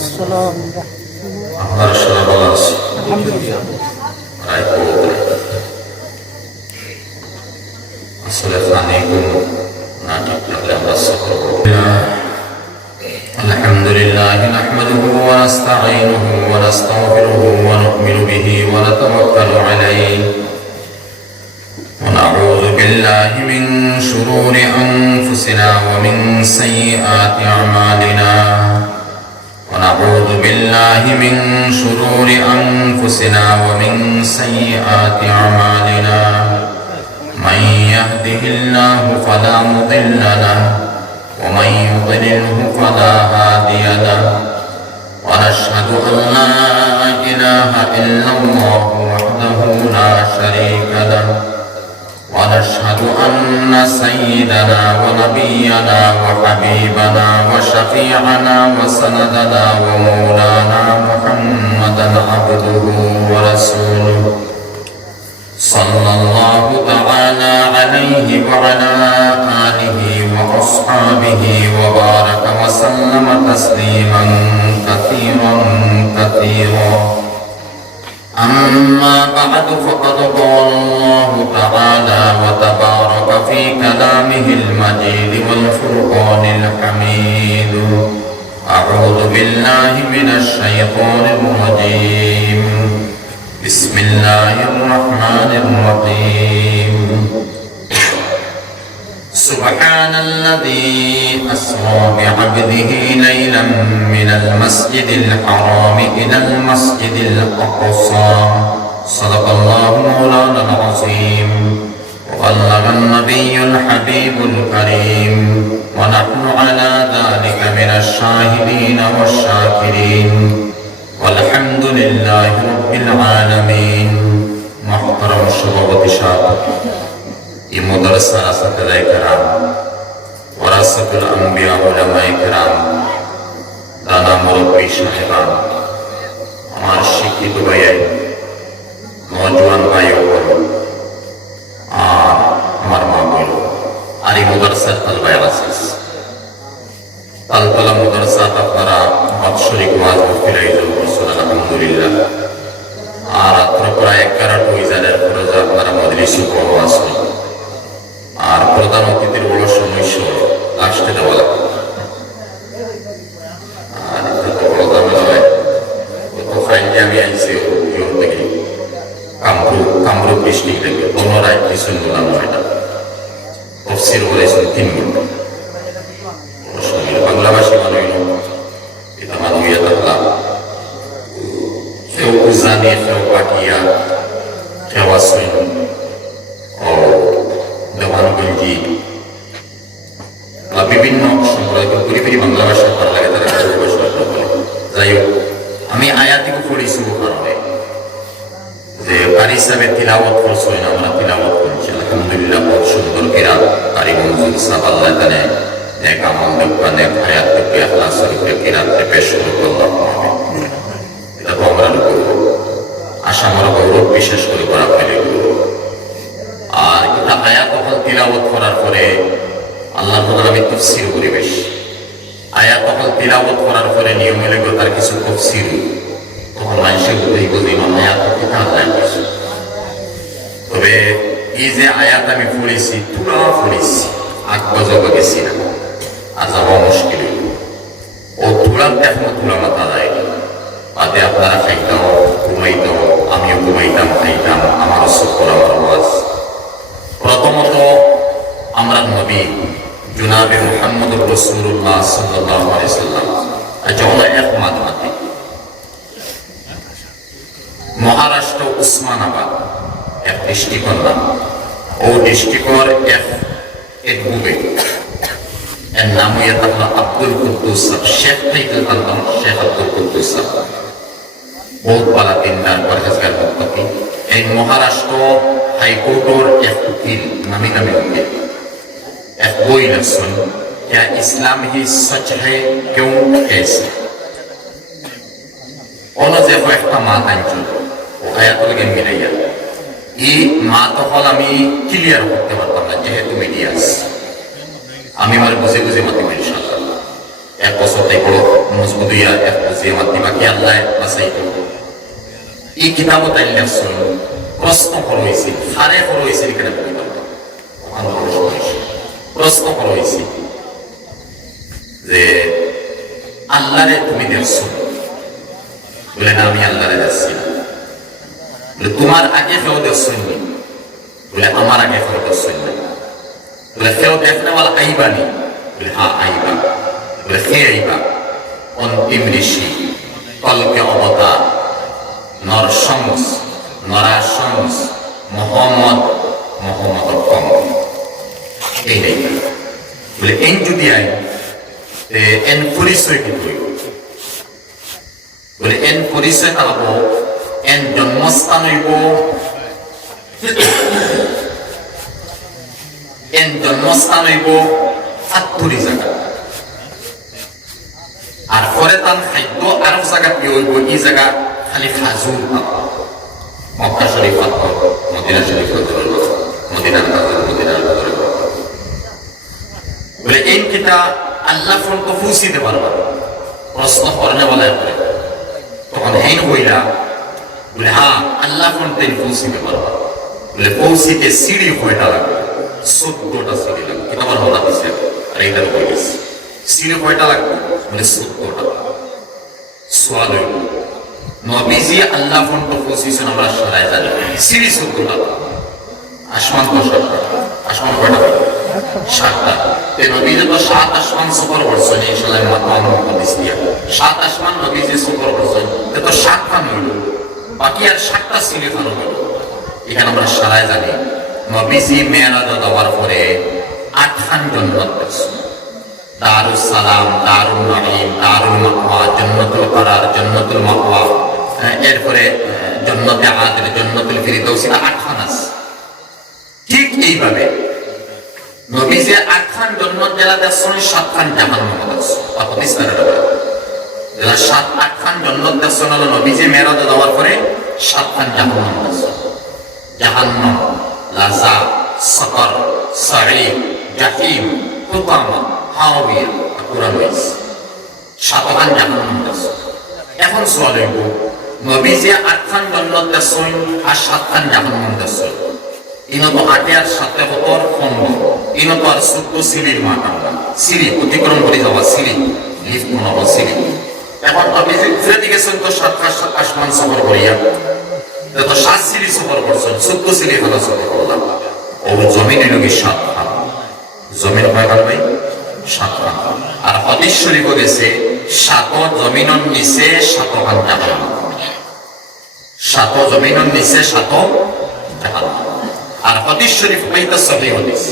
আপনারা সবাই ভালো আছেন? আসলে পানিগুলো না ঠিক থাকলে আমরা সফর করব না। আলহামদুলিল্লাহ নাহমাদুহু ওয়া নাস্তাঈনুহু ওয়া নাস্তাগফিরুহু ওয়া নু'মিনু বিহি ওয়া নাতাওয়াক্কালু আলাইহি ওয়া নাউযু বিল্লাহি মিন শুরুরি আনফুসিনা ওয়া মিন সাইয়্যাতি আমালিনা ونعوذ بالله من شرور أنفسنا ومن سيئات أعمالنا من يهده الله فلا مضل له ومن يضلله فلا هادي له ونشهد أن لا إله إلا الله وحده لا شريك له ونشهد أن سيدنا ونبينا وحبيبنا وشفيعنا وسندنا ومولانا محمدا عبده ورسوله صلى الله تعالى عليه وعلى آله وأصحابه وبارك وسلم تسليما كثيرا كثيرا أما بعد فقد قال الله تعالى وتبارك في كلامه المجيد والفرقان الحميد أعوذ بالله من الشيطان الرجيم بسم الله الرحمن الرحيم سبحان الذي أسرى بعبده ليلا من المسجد الحرام إلى المسجد الأقصى صدق الله مولانا العظيم وبلغ النبي الحبيب الكريم ونحن على ذلك من الشاهدين والشاكرين والحمد لله رب العالمين محترم الشباب شاب المدرسة أساتذة الكرام ورثة الأنبياء علماء الكرام দাদা মুরব্বী সাহেবান আমার শিক্ষিত ভাই নওজোয়ান ভাই আর আমার মা বোন আর এই মাদ্রাসার তালবায় আসিস তালতলা মাদ্রাসা আপনারা বাৎসরিক ওয়াজ ফিরাইল করছেন আলহামদুলিল্লাহ আর আপনারা প্রায় 11 ইজানের পরে আপনারা মজলিসে বড় আছেন আর প্রধান অতিথির বড় সময় লাস্টে দেওয়া লাগে আর এটা বড় দামে নয় তো ফাইনলি আমি আইসি থেকে কামরূপ ডিস্ট্রিক্ট থেকে পুনরায় কিছু বললাম হয় না তফসির বলেছেন 3 ঘন্টা বাংলা ভাষী মানুষ এটা মানবীয় থাকলা কেউ জানে কেউ পাঠিয়া কেউ আসেন ও দেওয়ানগঞ্জি বিভিন্ন সম্প্রদায় পরিবারী বাংলা ভাষা করা লাগে তারা যাই হোক আমি আয়াতিকে পড়েছি কারণে যে কারি হিসাবে তিলাওয়াত করছি না আমরা তিলাওয়াত করছি আলহামদুলিল্লাহ বহুত সুন্দর কিরাত কারি মঞ্জুর সাহেব আল্লাহ জানে নেক আমল দেখবা নেক হায়াত দেখবে ইখলাস শরীফে কিরাতে পেশ করলাম এটা তো আমরা করব আশা আমরা গৌরব বিশেষ করে করা ফেলে আর এটা আয়াত তিলাওয়াত করার পরে আল্লাহ তাআলা আমি তাফসীর পরিবেশ আয়াত তিলাওয়াত করার পরে নিয়ম হলে তার কিছু তাফসীর তখন মানুষের বুঝেই বুঝি আয়াত কোথায় যায় তবে এই যে আয়াত আমি পড়েছি পুরা পড়েছি আগ বাজাবো গেছি না আর যাওয়া মুশকিল ও তুলাম এখনো তুলা মাথা যায়নি বাদে আপনারা খাইতাম ঘুমাইতাম আমিও ঘুমাইতাম খাইতাম আমারও সফর আমার ওয়াজ প্রথমত আমরা নবী জনাবে মুহাম্মদুর রাসূলুল্লাহ সাল্লাল্লাহু আলাইহি সাল্লাম আজওয়ালা এক মাদমাতে মহারাষ্ট্র উসমানাবাদ এক ডিস্ট্রিক্টর নাম ও ডিস্ট্রিক্টর এক বুবে এর নাম হইয়া থাকলো আব্দুল কুদ্দুস শেখ টাইটেল তার শেখ আব্দুল কুদ্দুস বহুত বালা দিনদার পরহেজগার মুত্তাকি এই মহারাষ্ট্র হাইকোর্টের এক উকিল নামি উকিল এক বই লিখছেন क्या इस्लाम ही सच है क्यों कैसे ono je একটা মা আনছিল ও আয়াতুল গে মিলাইয়া এই মা তো হল আমি ক্লিয়ার করতে পারতাম না যেহেতু মিডিয়াস আমি আমার বুঝে বুঝে মতে ইনশাআল্লাহ এক বছর থেকে মজবুত হইয়া একটা যে মাতি বাকি আল্লাহ বাসাইত এই কিতাবও তাই লেখছেন প্রশ্ন করা হয়েছে হারে করা হয়েছে এখানে প্রশ্ন করা হয়েছে যে আল্লাহরে তুমি দেখছো বলে না আমি আল্লাহরে দেখছি না বলে তোমার আগে কেউ দেখছো বলে আমার আগে কেউ দেখছো না বলে কেউ দেখনেওয়ালা আইবা নি বলে হ্যাঁ আইবা বলে কে আইবা অন্তিম ঋষি কলকে অবতার নরসংস নরাসংস মোহাম্মদ কম এই নেই বলে এন যদি আই এন পরিচয় কিন্তু বলে এন পরিচয় হব এন জন্মস্থান হইব এন জন্মস্থান হইব ফাত্তুরি জায়গা আর পরে তার খাদ্য আরব জায়গা কি হইব এই জায়গা খালি খাজুর মক্কা শরীফ মদিনা শরীফ মদিনার বলে এই কিতা আল্লাহ ফোন তো ফুসিতে পারবা প্রশ্ন করনে বলা করে তখন হেন হইলা বলে হ্যাঁ আল্লাহ ফোন তেন ফুসিতে পারবা বলে পৌঁছিতে সিঁড়ি কয়টা লাগবে 14টা সিঁড়ি লাগবে কিন্তু আমার হঠাৎ দিচ্ছে আর এইটা হয়ে গেছে সিঁড়ি কয়টা লাগবে বলে 14টা সোয়াল হইল নবীজি আল্লাহ ফোন তো পৌঁছিছেন আমরা সরাই জানি সিঁড়ি 14টা আসমান তো 7টা আসমান কয়টা 7টা নবীজি তো 7 আসমান সফর করছেন ইনশাআল্লাহ মাতামুল হাদিস দিয়া 7 আসমান নবীজি সফর করছেন তো 7টা হইল বাকি আর 7টা সিঁড়ি ফানো হইল এখানে আমরা সরাই জানি নবীজি মেরাজ যাওয়ার পরে 8খান জান্নাত দেখছেন দারুস সালাম দারুল নাঈম দারুল মাওয়া জান্নাতুল করার জান্নাতুল মাওয়া এরপরে জান্নাতে আদন জান্নাতুল ফিরদাউস 8খান আছে ঠিক এইভাবে নবীজি 8খান জান্নাত যারা দেখছেন 7খান জাহান্নাম আছে হাদিস দ্বারা যারা 8খান জান্নাত দেখছেন নবীজি মেরাজ যাওয়ার পরে 7খান জাহান্নাম আছে জাহান্নাম লাযা সাকর সাঈর জাহিম হুতামা হাওয়িয়া কুরআন ওয়াইস 7খান জাহান্নাম আছে এখন সওয়াল হইব নবীজি 8খান জান্নাত দেখছেন আর 7খান জাহান্নাম দেখছেন ইনো তো 8 আর 7 হতর 15 ইনো তো আর 14 সিঁড়ির মাঠ সিঁড়ি অতিক্রম করে যাওয়া সিঁড়ি লিফট মনে সিঁড়ি এখন নবীজি উপরে দিকে গেছেন তো 7 আসমান সফর করিয়া তো 7 সিঁড়ি সফর করছেন 14 সিঁড়ি হলো সফর করলাম ও জমিনে লোকে 7খান জমিন হয় ভাই 7খান আর হাদিস শরীফ গেছে 7 জমিনের নিচে 7খান জাহান্নাম 7 জমিনের নিচে 7 জাহান্নাম আর হাদিস শরীফ কইতা সহিহ হাদিস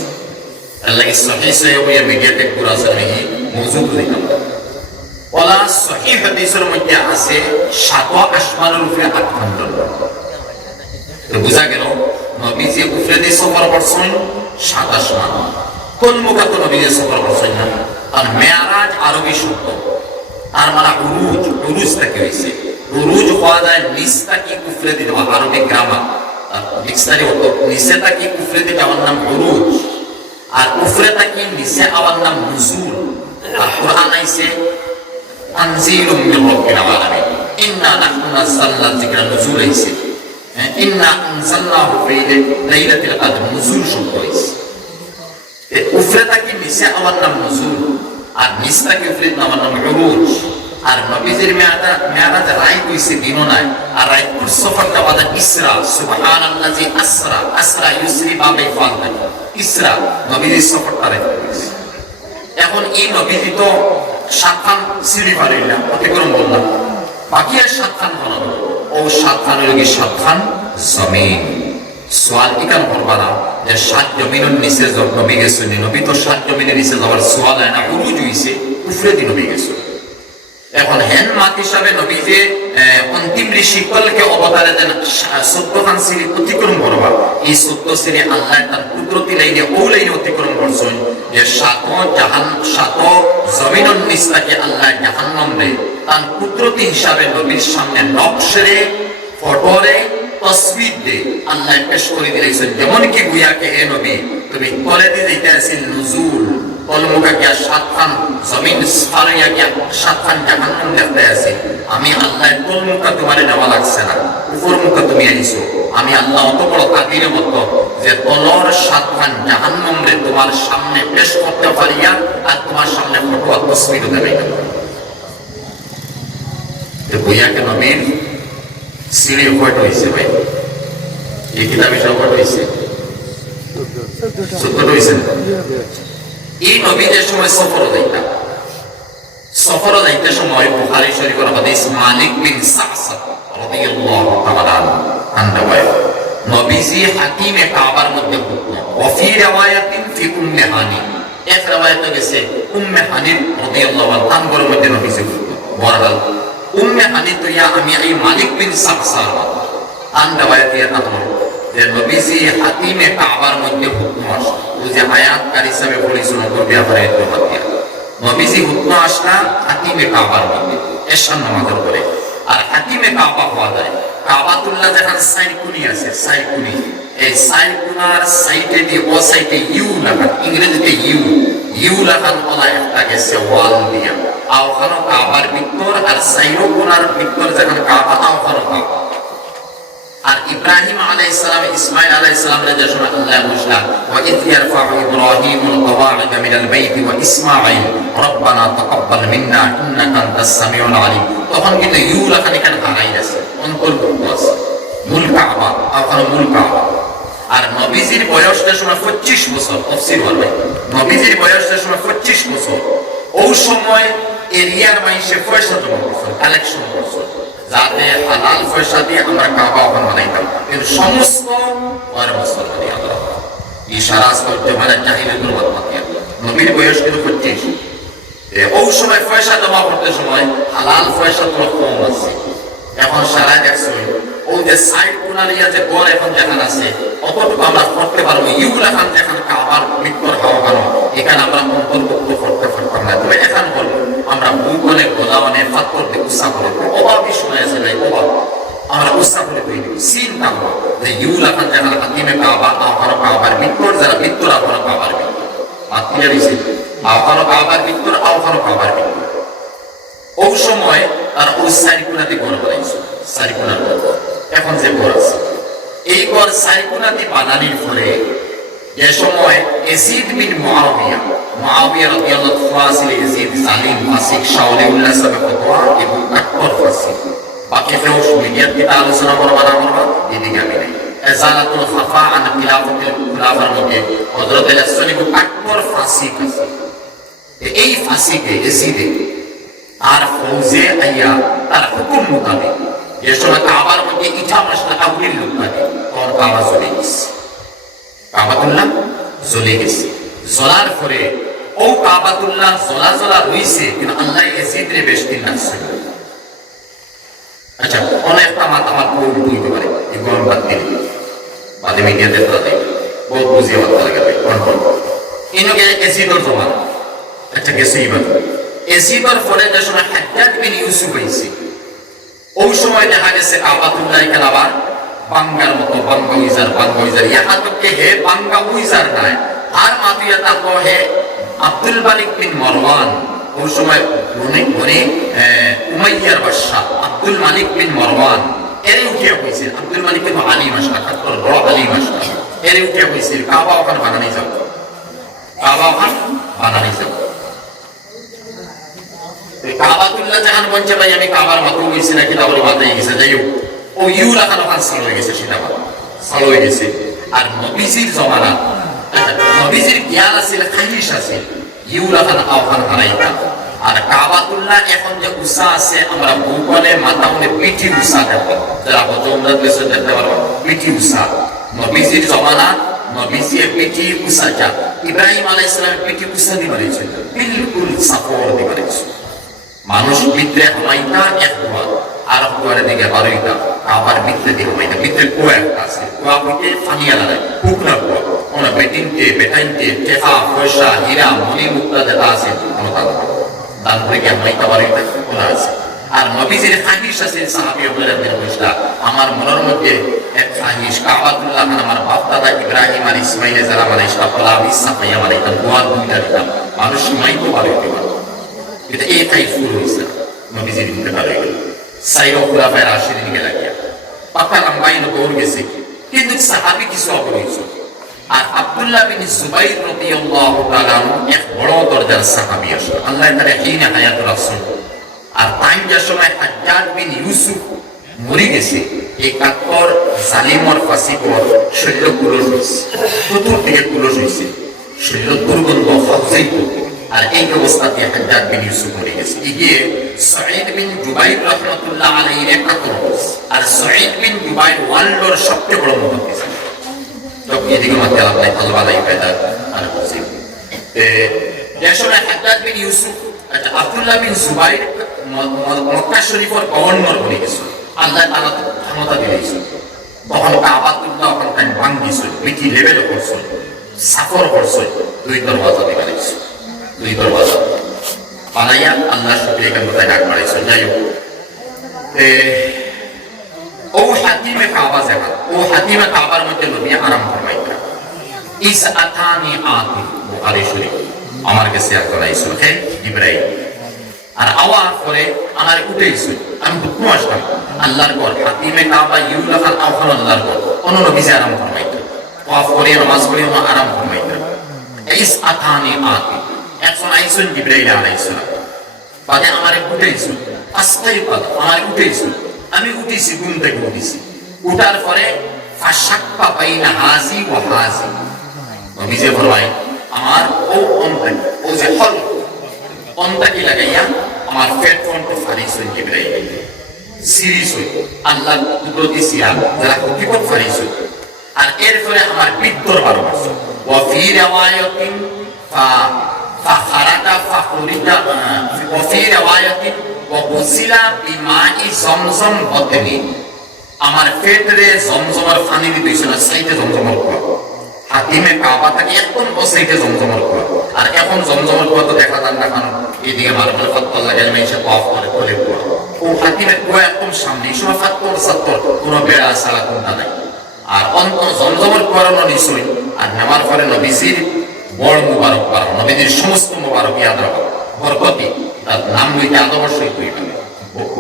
আল্লাহ সহিহ সে ওয়া মিডিয়াতে পুরা সহিহ মওজুদ দিলাম ওলা সহিহ হাদিসের মধ্যে আছে 7 আসমানের উপরে 8খান জান্নাত তো বুঝা গেল নবীজি উপরে দিয়ে সফর করছেন 7 আসমান কোন মুখাত নবীজি সফর করছেন না আর মেরাজ আরবি শব্দ তার মানে উরুজ থেকে হইছে উরুজ হওয়া যায় নিচ থেকে উপরে দিয়ে আরবি গ্রামার ডিকশনারি অর্থ নিচে থেকে উপরে দিয়ে যাওয়ার নাম উরুজ আর উপরে থেকে নিচে যাওয়ার নাম নুজুল আর কোরআন আইছে তানজিলুম মির রাব্বিল আলামিন ইন্না নাহনু নাযালনা যিকরা নুজুল আইছে ইন্না আনজালনাহু ফি লাইলাতিল কদর নুজুল শব্দ হইছে উপরে থেকে নিচে যাওয়ার নাম নুজুল আর নিচ থেকে উপরে যাওয়ার নাম উরুজ আর নবীজির মেরাজ রায় কইছে দিনও নাই আর রায়পুর সফর দেওয়া ইসরা সুবহানাল্লাযী আসরা ইউসরি বাবে ফালতা ইসরা নবীজির সফরটা রায় কইছে এখন এই নবীজি তো 7খান সিঁড়ি পারিলাম অতিক্রম করলাম বাকি আর 7খান বানাবো ও 7খান হলো কি 7খান জমিন সোয়াল ইকান করবা না যে 7 জমিনের নিচে নবী গেছেন নবী তো 7 জমিনের নিচে যাওয়ার সোয়াল হয় না উরুজ হইছে উপরে দি নবী গেছেন এখন হেন মাত হিসাবে নবীজি অন্তিম ঋষি কলকে অবতারে দেন 14খান সিঁড়ি অতিক্রম করবা এই 14 সিঁড়ি আল্লাহ তার কুদরতি লাইনে ও লাইনে অতিক্রম করছেন যে 7 জমিনের নিচ থেকে আল্লাহ জাহান্নাম দেয় তার কুদরতি হিসাবে নবীর সামনে নকশরে ফটোরে তসবির দে আল্লাহ পেশ করে দিয়েছেন যেমন কি গুয়াকে হে নবী তুমি করে দিতে আসিল নুজুল তলমুখা গিয়া সাতখান জমিন ফালাইয়া গিয়া সাতখান জাহান্নাম দেখতে আছে। আমি আল্লাহ তলমুখা তোমারে নেওয়া লাগছে না, উপর মুখা তুমি আইছো। আমি আল্লাহ অত বড় কাদিরের মতো যে তলর সাতখান জাহান্নাম রে তোমার সামনে পেশ করতে পারিয়া আর তোমার সামনে ফটো তসবির দেবে। বইয়াকে নবীর সিঁড়ি কয়টা হয়েছে ভাই? এই কিতাবে সব কয়টা হয়েছে? 14টা হয়েছে। এই নবী যে সময় সফর যাইতে সময় বুখারী শরীফের হাদিস মালিক বিন সাসা রাদিয়াল্লাহু তাআলা আনহু নবীজি হাকিমে কাবার মধ্যে হুকম ওয়া ফি রিওয়ায়াতিন ফি উম্মে হানি, এক রিওয়ায়াতে গেছে উম্মে হানি রাদিয়াল্লাহু আনহার মধ্যে নবীজি হুকম। বরাল উম্মে হানি তো ইয়া আমি এই মালিক বিন সাসা আন রিওয়ায়াতে আনহু যে নবীজি হাকিমে কাবার মধ্যে হুকম আসে। ওই যে আয়াত কারিসাবে পড়িছিল নবীয়া পরে তো হাতিয়া নবীজি হুকম আসলা হাকিমে কাবার মধ্যে এশার নামাজের পরে। আর হাকিমে কাবা হওয়া যায় কাবাতুল্লাহ যেখানে সাইড কুনি আছে, সাইড কুনি, এই সাইড কুনার সাইডে দিয়ে ও সাইডে ইউ লাগান, ইংরেজিতে ইউ লাগান ওলা একটা গেছে ওয়াল দিয়া আওখানো কাবার ভিতর। আর সাইরো কুনার ভিতর যেখানে কাবা আওখানো কাবা। আর ইব্রাহিম আলাইহিস সালাম ইসমাঈল আলাইহিস সালাম এর যে সময় আল্লাহ বললেন ওয়া ইয ইয়ারফাউ ইব্রাহিমুল কওয়াইদ মিনাল বাইতি ওয়া ইসমাঈল রব্বানা তাকাব্বাল মিন্না ইন্নাকা আনতাস সামিউল আলিম, তখন কিন্তু ইউ লেখা এখানে হারাই গেছে, অন্তর্ভুক্ত আছে মূল কাবা। ওখানে মূল কাবা। আর নবীজির বয়সের সময় 25 বছর, তাফসীর বলে নবীজির বয়সের সময় 25 বছর। ওই সময় এরিয়ার মাইসে পয়সা জমা করছে, কালেকশন করছে, যাতে হালাল পয়সা দিয়ে আমরা কাবা ওখানে বানাইতাম। কিন্তু সমস্ত ওর মুসলমান আল্লাহ ইশারা করতে মানে জাহিলিয়াতুল মাতিয়া নবীর বয়স কিন্তু 25। ওই সময় পয়সা জমা করতে সময় হালাল পয়সা তো কম আছে। এখন সারা দেখছো ও যে সাইড কোনালিয়া যে গড় এখন যেখানে আছে অতটুকু আমরা করতে পারবো। ইউগুলা খান যেখানে কাবার মৃত্যুর হাওয়া কানো এখানে আমরা অন্তর্ভুক্ত করতে পারতাম না। তবে এখন বলবো আমরা ভূগোলে গোলাওয়ানে ফাত্তর দিয়ে উৎসাহ করে অভাবই সময় আছে ভাই, অভাব আমরা উৎসাহ করে তৈরি করি সিন কাবা যে ইউগুলা খান যেখানে হাকিমে কাবা আওহানো কাবার মৃত্যুর যারা মৃত্যুর আওহানো কাবার মৃত্যু মাতিয়া দিছে আওহানো কাবার মৃত্যুর আওহানো কাবার মৃত্যু। ওই সময় তার ওই সাইকুনাতে গড় বানাইছে, সাইকুনার এখন যে গড় আছে এই গড় সাইকুনাতে বানানির পরে যে সময় ইয়াজিদ বিন মুআবিয়া রাদিয়াল্লাহু তাআলা ইয়াজিদ জালিম ফাসিক শাওলিউল্লাহ সাহেব ফতোয়া এবং আকবর ফাসিক বাকি কেউ মিডিয়ার কি আলোচনা করবা না করবা এদিকে আমি নাই। ইজালাতুল খাফা আন খিলাফাতিল খুলাফার মধ্যে হযরত আলী আকবর ফাসিক আছে। এই ফাসিকে ইয়াজিদে আর ফৌজে আইয়া তার হুকুম মোতাবেক যে সময় কাবার মধ্যে ইটা মশলা আগুনের লোক থাকে তখন কাবা চলে গেছে, কাবাতুল্লাহ জ্বলে গেছে। জ্বলার পরে ও কাবাতুল্লাহ জ্বলা রইছে কিন্তু আল্লাহ ইয়াজিদরে বেশ দিন লাগছে। আচ্ছা অনেকটা মাথা আমার পুরো বুঝতে পারে এই গরম বাদ দিন বাদে মিডিয়াতে তাদের বহুত বুঝিয়ে বাদ লাগে ভাই কন্ট্রোল ইনোকে ইয়াজিদর জমান একটা গেছে ইবাদ এসিবার পরে যে সময় হাজ্জাজ বিন ইউসুফ হইছে ওই সময় দেখা গেছে কাবাতুল্লাহ এখানে আবার বাঙ্গার মতো বাঙ্গা উইজার ইহা তোকে হে বাঙ্গা উইজার নাই আর মাতিয়া তাকো হে আব্দুল মালিক বিন মারওয়ান। ওই সময় উনি উমাইয়ার বাদশা আব্দুল মালিক বিন মারওয়ান এর উঠিয়া হইছে। আব্দুল মালিক বিন আলিম আসা খাতর বড় আলিম আসা এর উঠিয়া হইছে কাবা ওখানে বানানি যাও, কাবা ওখানে বানানি যাও। কাবাতুল্লাহ যখন বলছে ভাই আমি কাবার মাত্র গেছি নাকি তাহলে মাথায় গেছে, যাই হোক ও ইউ রাখানো খান সাল হয়ে গেছে, সেটা সাল হয়ে গেছে। আর নবীজির জমানা নবীজির জ্ঞান আছে খাইশ আছে ইউ রাখান আওখান হারাইতা। আর কাবাতুল্লাহ এখন যে উষা আছে আমরা ভূগোলে মাথা মনে পিঠি উষা দেখো, যারা হয়তো আমরা দেশে দেখতে পারবো পিঠি উষা। নবীজির জমানা নবীজি পিঠি উষা যা ইব্রাহিম আলাইহিস সালামের পিঠি উষা দিয়ে বানিয়েছে, বিলকুল সাফর দিয়ে বানিয়েছে। মানুষ ভিতরে হমাইতা এক দোয়া আর দুয়ারের দিকে বারোইতা আবার ভিতরে দিয়ে হমাইতা ভিতরে কুয়া একটা আছে, কুয়া হইতে ফানিয়া লাগায় পুকুরা কুয়া ওনা বেটিনতে বেটাইনতে টেকা পয়সা হীরা মণি মুক্তা যেটা আছে দান করে গিয়ে হমাইতা বারোইতা ওনা আছে। আর নবীজির হাদিস আছে সাহাবী ওগুলোর বলছিলা আমার মনের মধ্যে এক হাদিস কাবাতুল্লাহ আমার বাপ দাদা ইব্রাহিম আর ইসমাইল যারা বানাইছিল ফলা ইসা পাইয়া বানাইতাম দোয়া দুইটা দিতাম মানুষ মাইকো ভালো হইতে পারে, কিন্তু এই তাই ফুল হয়েছে নবীজির ইন্তেকাল হয়ে গেল। সাইরো খুলাফায়ে রাশিদিন কে লাগিয়া পাতা লম্বাই নবর গেছে, কিন্তু সাহাবী কিছু অপরিচিত। আর আব্দুল্লাহ বিন জুবাইর রাদিয়াল্লাহু তাআলা এক বড় দরজার সাহাবী আসলে আল্লাহ তাআলা হিনে হায়াত রাসূল। আর টাইম যার সময় হাজ্জাজ বিন ইউসুফ মরে গেছে, এই কাকর জালিমর ফাঁসি পর শৈল কুলস হয়েছে, চতুর্দিকে কুলস হয়েছে, শৈল দুর্গন্ধ হাউজাইত। আর এই অবস্থাতে হাজ্জাজ বিন ইউসুফ মরে গেছে। এগিয়ে সাঈদ বিন জুবাইর রাহমাতুল্লাহ আলাইহির এক কাকর হয়েছে। আর সাঈদ বিন জুবাইর ওয়ার্ল্ডের সবচেয়ে বড় মুহাদ্দিস। তখন এদিকে মাঝে আল্লাহ আল্লাহ পেদা আর হুসাইন হাজ্জাজ বিন ইউসুফ আব্দুল্লাহ বিন জুবাইর মক্কা শরীফের গভর্নর বলে গেছে। আল্লাহ তাআলা ক্ষমতা দিয়েছে, তখন কাবাতুল্লাহ ওখানকার ভাঙ্গিছে, মিটি লেভেল করছে, সাফর করছে, দুই দরওয়াজা দিয়ে বানাইছে, দুই দরওয়াজা বানাইয়া আল্লাহ শুকরিয়া কেন তাই ডাক বাড়াইছে। যাই হোক, ও হাতিমে কাবা জায়গা, ও হাতিমে কাবার মধ্যে নবী আরাম ফরমাইতা ইস আতানি আতি বুখারী শরীফ, আমার কাছে একজন আইছিল, হে জিবরাইল। আর আওয়াজ করে আমার উঠেইছে, আমি দুঃখ আসলাম আল্লাহর ঘর হাতিমে কাবা ইউলাকাল আওখান আল্লাহর ঘর, কোন নবী যে আরাম ফরমাইতা ওয়াফ করে নামাজ পড়ে আরাম ফরমাইতা ইস আতানি আতি, একজন আইছেন জিবরাইল আলাইহিস সালাম। বাদে আমার উঠেইছে আস্তাই পাদ, আমার উঠেইছে, আমি উঠেছি, ঘুম থেকে উঠেছি। উঠার পরে ফাশাক্কা বাইনা হাজি ওয়া হাজি, নবী যে ফরমায় আমার ও অন্তকে, ও যে হল অন্তকে লাগাইয়া আমার পেট ফন্ট ফারিস হই জিবরাইল সিরিজ হই আল্লাহ কুদরতি সিয়া যারা হকিকত ফারিস হই। আর এরপরে আমার পিত্তর 12 মাস ওয়া ফি রিওয়ায়াতিন ফাখারাকা ফাখুরিকা ওয়া ফি রিওয়ায়াতিন ওয়া গুসিলা বিমাই জমজম বতনি, আমার পেটে জমজমের পানি দিতেছে না, সাইতে জমজমের কুয়া। হাতিমে কাবা থেকে এখন বসাইতে জমজমের কুয়া। আর এখন জমজমের কুয়া তো দেখা যান না, কারণ এদিকে মারফত ফাত্তর লাগে মেশে কফ করে কোলে কুয়া। ও হাতিমের কুয়া একদম সামনে, সময় ফাত্তর সাত্তর কোনো বেড়া সালা কোনটা নাই। আর অন্ত জমজমের কুয়ার নিশ্চয়। আর নামার পরে নবীজির বড় মুবারক বার, নবীজির সমস্ত মুবারক ইয়াদ রাখো, বরকতি তার নাম লইতে আদবশ্যই কইবে,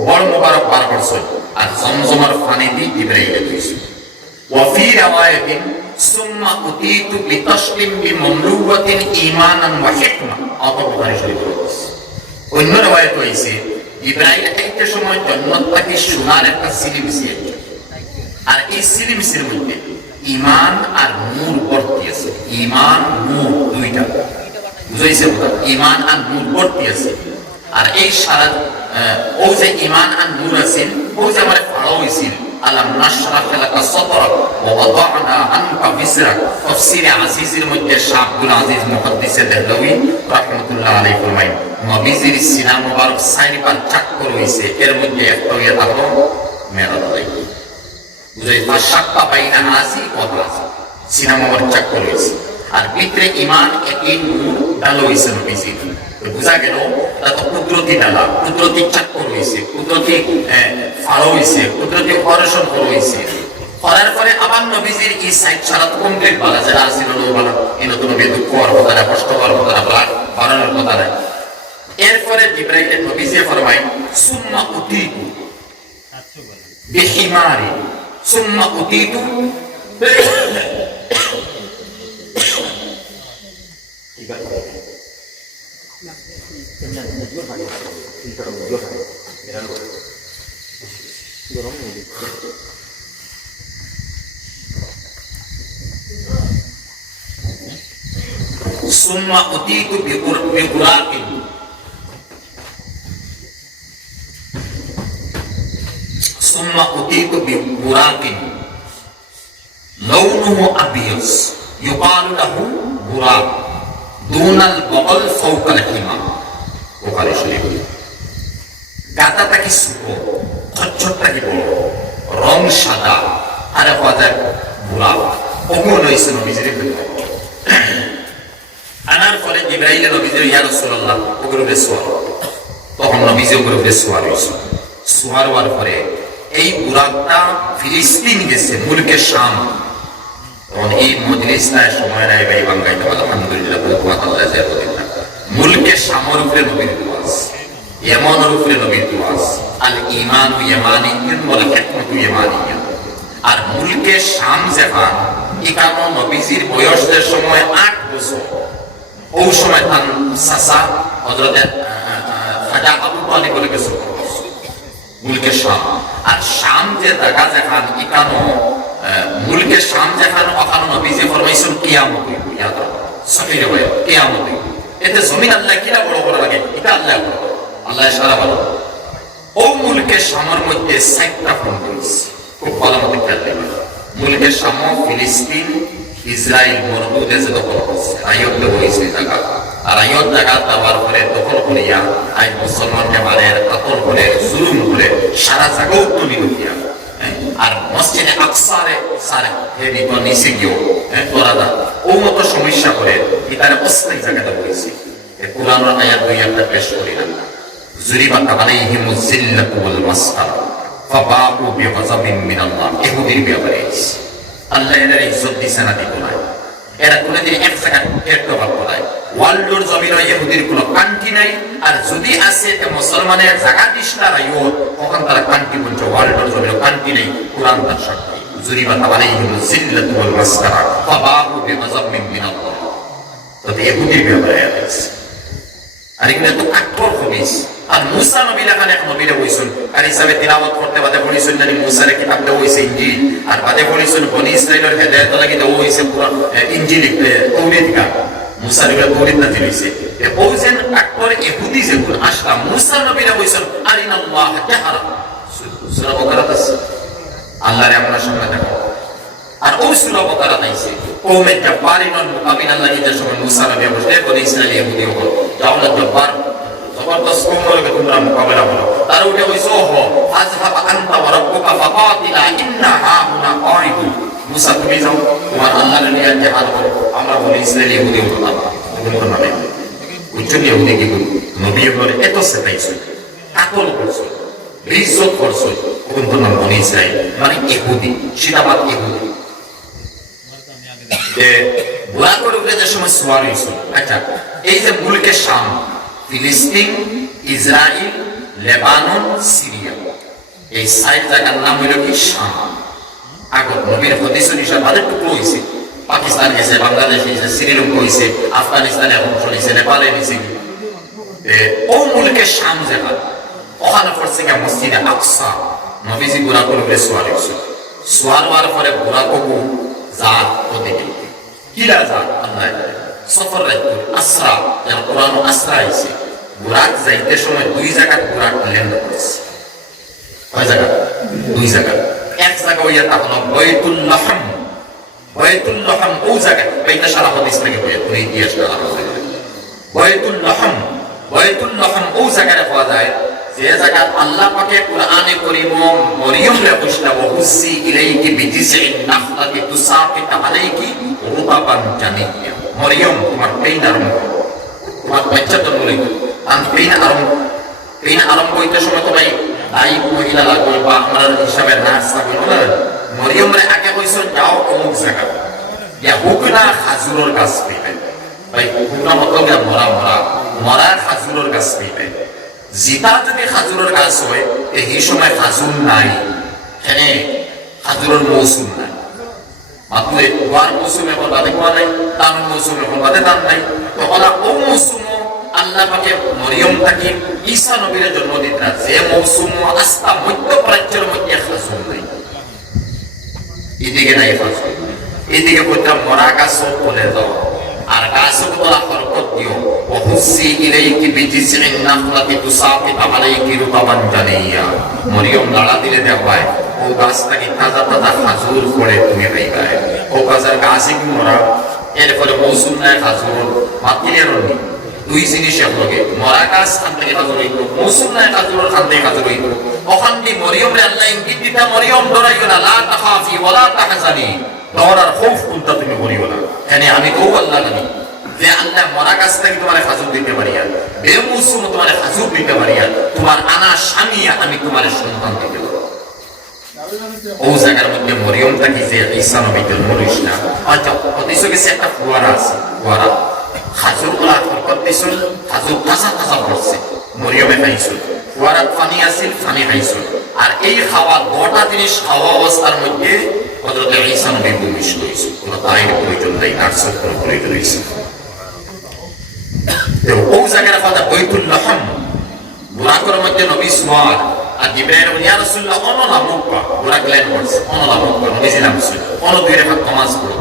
বড় মুবারক বার করছে। আর জমজমের পানি দিয়ে জিবরাইলে দিয়েছে। ওয়া ফি রিওয়ায়াতিন সুম্মা উতিতু বিতাসলিম বিমামলুওয়াতিন ঈমানান ওয়া হিকমা, আবু বুখারী শরীফ। অন্য রিওয়ায়াত হইছে জিবরাইল একটা সময় জান্নাত থেকে সোনার একটা সিলিম দিয়েছে। আর এই সিলিমের মধ্যে ঈমান আর নূর ভর্তি আছে। ঈমান নূর দুইটা বুঝাইছে, ঈমান আর নূর ভর্তি আছে। আর এই সারা ও যে ঈমান আর নূর আছে, ও যে আমার ফাড়া হইছিল আলাম নাশরাহ লাকা সাদরাক ওয়া ওয়াদা'না আনকা বিজরাক, তাফসীরে আজিজের মধ্যে শাহ আব্দুল আজিজ মুহাদ্দিসে দেহলভী রাহমাতুল্লাহ আলাইহি ফরমায় নবীজির সিনা মুবারক 4 বার চাক্কর হইছে, এর মধ্যে একটা ইয়া থাকলো মেরাজ হইছে। বুঝাই ফাশাক্কা বাইনা হাজি ওয়া হাজি, সিনা মুবারক চাক্কর হইছে। আর ভিতরে ঈমান একই নূর ডালো হইছে নবীজি। বুঝা গেল তা তো কুদরতি ডালা, কুদরতি চাক্কর হইছে, কুদরতি ফাড়ো হইছে, কুদরতি অপারেশন হইছে। করার পরে আবার নবীজির এই সাইড ছাড়া কমপ্লিট বলা যারা আসছিল বলা এই নতুন নবী দুঃখ হওয়ার কথা না, কষ্ট হওয়ার কথা না, ব্লাড বাড়ানোর কথা নাই। এরপরে জিবরাইল নবীজি ফরমায় সুম্মা উতিতু বিহিমারি, সুম্মা উতিতু সুম্মা উতিতু বিগুরাকিন, সুম্মা উতিতু বিগুরাকিন লাউনুহু আবিয়াস ইউকালু লাহু গুরাক দুনাল বগল ফাওকাল হিমা, বুখারী শরীফ। গাতাটা কি সুকো, খচ্চরটা কি বড়, রং সাদা, আর কথা গুরাক ওগুলো হইছে নবীজির। আনার ফলে জিবরাইল নবীজির ইয়া রাসূলুল্লাহ ওগুলো বেসওয়ার, তখন নবীজি ওগুলো বেসওয়ার হইছে। সুয়ার হওয়ার পরে এই বুরাকটা ফিলিস্তিন গেছে, মুলকে শাম। তখন এই মজলিসটায় সময় নাই ভাই বাঙ্গাইতে, আলহামদুলিল্লাহ বহুত আল্লাহ জাযাকুল্লাহ। মুলকে শামর উপরে নবীর দোয়াজ, ইয়ামানের উপরে নবীর দোয়াজ, আল ঈমানু ইয়ামানিয়্যুন ওয়াল হিকমাতু ইয়ামানিয়্যুন। আর মুলকে শাম যেখান এখানে নবীজির বয়সের সময় 8 বছর, ওই সময় তার চাচা হযরত খাজা আবু তালিব বলে গেছে মুলকে শাম। আর শাম যে জায়গা যেখান এখানে মুলকে শাম যেখান ওখানে নবীজি ফরমাইছেন কিয়ামত হইব, ইয়াদ রাখো সহিহ হয় কিয়ামত হইব। এতে জমিন আল্লাহ কিরা বড় বড় লাগে, এটা আল্লাহ বড়, আল্লাহ সারা ভালো। ও মুলকে শামের মধ্যে 4টা ফ্রন্ট রয়েছে, খুব ভালো মতো খেয়াল রাখবেন। মুলকে শাম ফিলিস্তিন ইসরায়েল মরুভূমিতে যে দখল করছে, আইয়ত হয়েছে জায়গা। আর আইয়ত জায়গা দেওয়ার পরে দখল করিয়া আই মুসলমানকে মারে, কাতল করে, জুলুম করে, সারা জায়গা উত্তলি দিয়া। আর মসজিদে আকসারে সারে হেরি তো নিচে গিয়েও তোরা দা ও মতো সমস্যা করে এটার অস্থায়ী জায়গাটা বলেছি। কোরআনের আয়াত 2 একটা পেশ করি না। জুরিবাত আলাইহিমুজ জিল্লাতু ওয়াল মাসকারা ফাবাউ বিগাযাবিন মিনাল্লাহ। ইহুদির ব্যাপারে আল্লাহ এর ইজ্জত দিছে না, দিত না। এরা কোনদিন এক জায়গা টেকতে পারতো না। ওয়ার্ল্ডের জমিনে ইহুদির কোনো কান্ট্রি নাই। আর যদি আছে তে মুসলমানের জায়গা দিশটা রাইও, তখন তারা কান্ট্রি বলছে, ওয়ার্ল্ডের জমিনে কান্ট্রি নেই। কোরআন তার সাক্ষী। জুরিবাত আলাইহিমুজ জিল্লাতু ওয়াল মাসকারা ফাবাউ বিগাযাবিন মিনাল্লাহ। তো ইহুদির ব্যাপারে আছে। আর এগুলো তো কাঠোর হবিস। আর মুসা নবী লেখান এক নবীরে বইছেন, আর হিসাবে তিলাওয়াত করতে বাদে বলিছেন না মুসারে কিতাব দেওয়া হয়েছে ইঞ্জিল, আর বাদে বলিছেন বনি ইসরাইলের হেদায়েত লাগি দেওয়া হয়েছে পুরো ইঞ্জিল তৌরাত কা। মুসার এগুলো তৌরাত না দিয়েছে। বলছেন কাঠোর ইহুদি যেগুলো আসলা মুসা নবীরে বইছেন আরিনাল্লাহ জাহারা। সূরা বাকারাত আছে, আল্লাহরে আমরা সামনে দেখো। আর ওই সূরা বাকারাত আইছে কওমে জাব্বারিনের মুকাবিলা লাগি যে সময় মুসা নবী বসে বনি ইসরাইল ইহুদি হলো, তাহলে জব্বার জবরদস্ত কওমকে তোমরা মোকাবেলা করো। তার উঠে হইছে ওহ ফাযহাব আনতা ওয়া রাব্বুকা ফাকাতিলা ইন্না হাহুনা কাইদুন। মুসা তুমি যাও তোমার আল্লাহর নিয়ে জিহাদ করো, আমরা বনি ইসরাইল ইহুদি হলো না। তোমরা মানে উচ্চনি ইহুদি কি নবী বলে এত সেটাইছে, কাতল করছে, বেইজ্জত করছে। কোন নাম বনি ইসরাইল মানে ইহুদি, শিরাবাদ ইহুদি। বুড়া করে উঠে যে সময় সোয়ার হয়েছে। আচ্ছা, এই যে মুলকে শাম, ফিলিস্তিন, ইসরায়েল, লেবানন, সিরিয়া, এই 4 জায়গার নাম হইল কি শাম। আগত নবীর হাদিসের হিসাব আরেক টুকরো হয়েছে, পাকিস্তান গেছে, বাংলাদেশ গেছে, শ্রীলঙ্কা হয়েছে, আফগানিস্তানে এখন চলেছে, নেপালে নিছে। ও মুলকে শাম জায়গা ওখানে পড়ছে গিয়ে মসজিদে আকসা। নবীজি বুড়া করে উঠে সোয়ার হয়েছে। সোয়ার হওয়ার পরে বুড়া কবু জাত ওদিকে কিলা জাত আল্লাহ সফর রাখতো আসরা, যেন কোরআন আসরা আইছে। বুরাক যাইতে সময় 2 জায়গা বুরাক ল্যান্ড করেছে। কয় জায়গা? 2 জায়গা। এক জায়গা হইয়া তা হলো বাইতুল লাহম। বাইতুল লাহম ও জায়গা বাইটা সারা হাদিস থেকে বলে পুরো ইতিহাস করা হবে। বাইতুল লাহম, বাইতুল লাহম ও জায়গায় পাওয়া যায় যে জায়গা আল্লাহ পাকে কোরআনে কারীম মরিয়ম রে কইলা ওয়া হুসি ইলাইকি বিজিসিন নাখলাতি তুসাফিত আলাইকি রুতাবান জানিয়া। মরিয়ম তোমার পেইন আরম্ভ, তোমার বাচ্চা তো বলে আর পেইন আরম্ভ হইতে সময় তো ভাই তাই মহিলা লাগবে বা আমরা হিসাবে নার্স লাগবে না। মরিয়ম রে আগে কইছো যাও অমুক জায়গা ইয়া হুকনা খাজুরের গাছ পেইবে। ভাই হুকনা মতলব মরা মরা মরা খাজুরের গাছ পেইবে। জিতা যদি খাজুরের গাছ হয় এই সময় খাজুর নাই, এখানে খাজুরের মৌসুম নাই। মাত্র ওয়ার মৌসুমে এখন বাদে কোয়া নাই, দান মৌসুমে এখন বাদে দান নাই। তো ওলা ও মৌসুম আল্লাহ পাকে মরিয়ম তাকে ঈসা নবীর জন্ম দিতে যে মৌসুম আস্তা মধ্য প্রাচ্যের মধ্যে খাজুর নাই, এদিকে নাই খাজুর। এদিকে বলতে মরা গাছ বলে দাও আর গাছ তোলা হরকত দিও। ওহুসি ইলাইকি বিজিসিন নাখলাতি তুসাফিত আলাইকি রুতাবান জানিয়া। মরিয়ম লাড়া দিলে দেখায় ও গাছটাকে তাজা তাজা খাজুর করে তুমি পাইবা। ও গাছের গাছই কি মরা, এরপরে মৌসুম নাই খাজুর মাতিলের নি 2 জিনিস একলগে। মরা গাছ খান থেকে খাজুর হইতো, মৌসুম নাই খাজুর খান থেকে খাজুর হইতো। ওখান দিয়ে মরিয়ম রে আল্লাহ ইঙ্গিত দিতা মরিয়ম ডরাইও না, লা তাখাফি ওয়ালা তাহজানি। ডর আর খৌফ কোনটা তুমি করিও না। এখানে আমি তো আল্লাহ জানি যে আল্লাহ মরা গাছ থেকে তোমার খাজুর দিতে পারি, আর বেমৌসুম তোমার খাজুর দিতে পারি, আর তোমার আনা স্বামী আমি তোমার সন্তান দিতে পারি। ও জায়গার মধ্যে মরিয়ম থাকি যে ঈসা নবী জন্ম হইছে না। আচ্ছা হাদিসে গেছে একটা ফুয়ারা আছে, ফুয়ারা খাজুর গুলা হরকত দিছিল, খাজুর তাজা তাজা পড়ছে, মরিয়মে খাইছিল, ফুয়ারাত পানি আছিল, পানি খাইছিল। আর এই খাওয়া গোটা জিনিস খাওয়া অবস্থার মধ্যে হযরত ঈসা নবী ভূমিষ্ঠ হয়েছিল। কোনো তাইর প্রয়োজন নাই, নার্সের কোনো প্রয়োজন হয়েছে। ও জায়গার কথা বাইতুল লাহম বুরাকের মধ্যে নবী সোয়ার আর জিবরাইল বলে ইয়া রাসূলুল্লাহ অনলা মুক্কা বুরাক লাইন করছে, অনলা মুক্কা নবী জিলাম ছিল অন দুই রাকাত নামাজ পড়ব।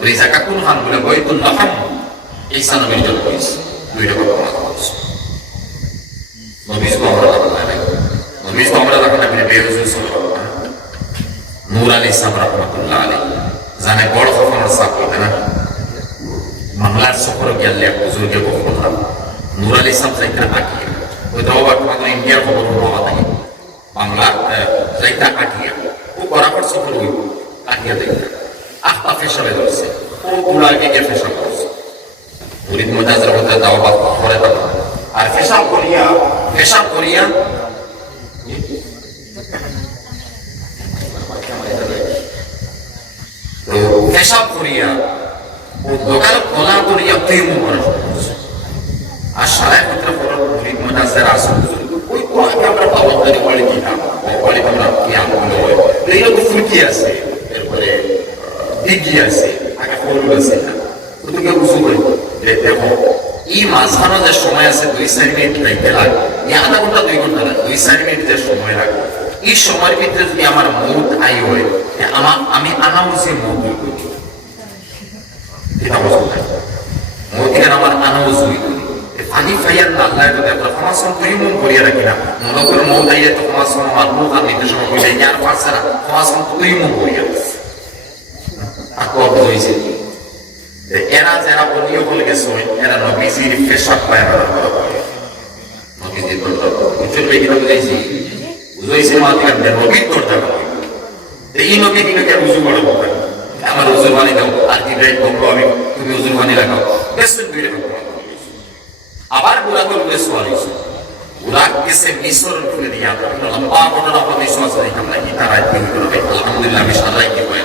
ওই জায়গা কোন খান বলে বাইতুল লাহম ঈসা নবীর জন্য হয়েছে, দুই রাকাত নামাজ পড়ছে। নবী তো আমরা লাগাই, নবী তো আমরা লাগাই মানে বেহুজুর সাল্লাল্লাহু আলাইহি ওয়াসাল্লাম নূর আলাইহিস সালাম রাহমাতুল্লাহ আলাইহি জানে বড় খবর সাপ হইতে না বাংলার সফর গেলে হুজুরকে বললাম নূর আলাইহিস সালাম যাইতা আকিয়া ওই দাওয়াত মানে ইন্ডিয়ার খবর হওয়া থাকে বাংলা যাইতা আকিয়া ও বরাবর সফর হইব আকিয়া যাইতা আখতা ফেসালে ধরছে ও পুরাকে গিয়ে ফেসাল করছে মুরিদ মুজাজের মধ্যে দাওয়াত করে দাও আর ফেসাল করিয়া তো ফেসাল করিয়া ও দোকান খোলা করিয়া তেমন করে আর সারা ক্ষেত্রে পড়ো মুরিদ মুজাজের আসল ওই কোয়াকে আমরা তাওয়াক্কুলি বলি কিনা বলি আমরা কি আমল হয় এইটা তো ফুকি আছে এরপরে দিগি আছে আগে ফলু আছে না তো তুমি বুঝো দেখো এই মাঝখানে যে সময় আছে 2-4 মিনিট লাগতে লাগে আধা ঘন্টা 2 ঘন্টা লাগে 2-4 মিনিট যে সময় লাগে এই সময়ের ভিতরে যদি আমার মৌত আই হয় আমি আনাউসে মৌত হইব এটা বুঝতে মৌতিকে আমার আনাউস হইব পানি ফাইয়ার না আল্লাহ যদি আমরা ক্ষমাসন তৈমুন করিয়া রাখি না মনকের মৌত আইয়ে তো ক্ষমাসন আমার মৌত আর নির্দেশন করিলে ইয়ার পারছে না ক্ষমাসন তৈমুন করিয়া আর কত হয়েছে এরা যারা বলিও বলে গেছে এরা নবীজির পেশাব পায় না নবীজির উজ্জ্বল ভাই কিনা বুঝাইছি বুঝাইছে মাতিকার নবীর করতে হবে এই নবী কিনা কে উজু বড় বলবেন আমার উজুর বানি দাও আর ইব্রাহিম বলবো আমি তুমি উজুর বানি লাগাও বেশ দুই রকম আবার বুড়াকে বলে সোয়াল হয়েছে বুড়াক গেছে মিশর খুলে দিয়া লম্বা ঘটনা আপনার বিশ্বাস দেখলাম নাকি তারা আলহামদুলিল্লাহ আমি সাজাই কি হয়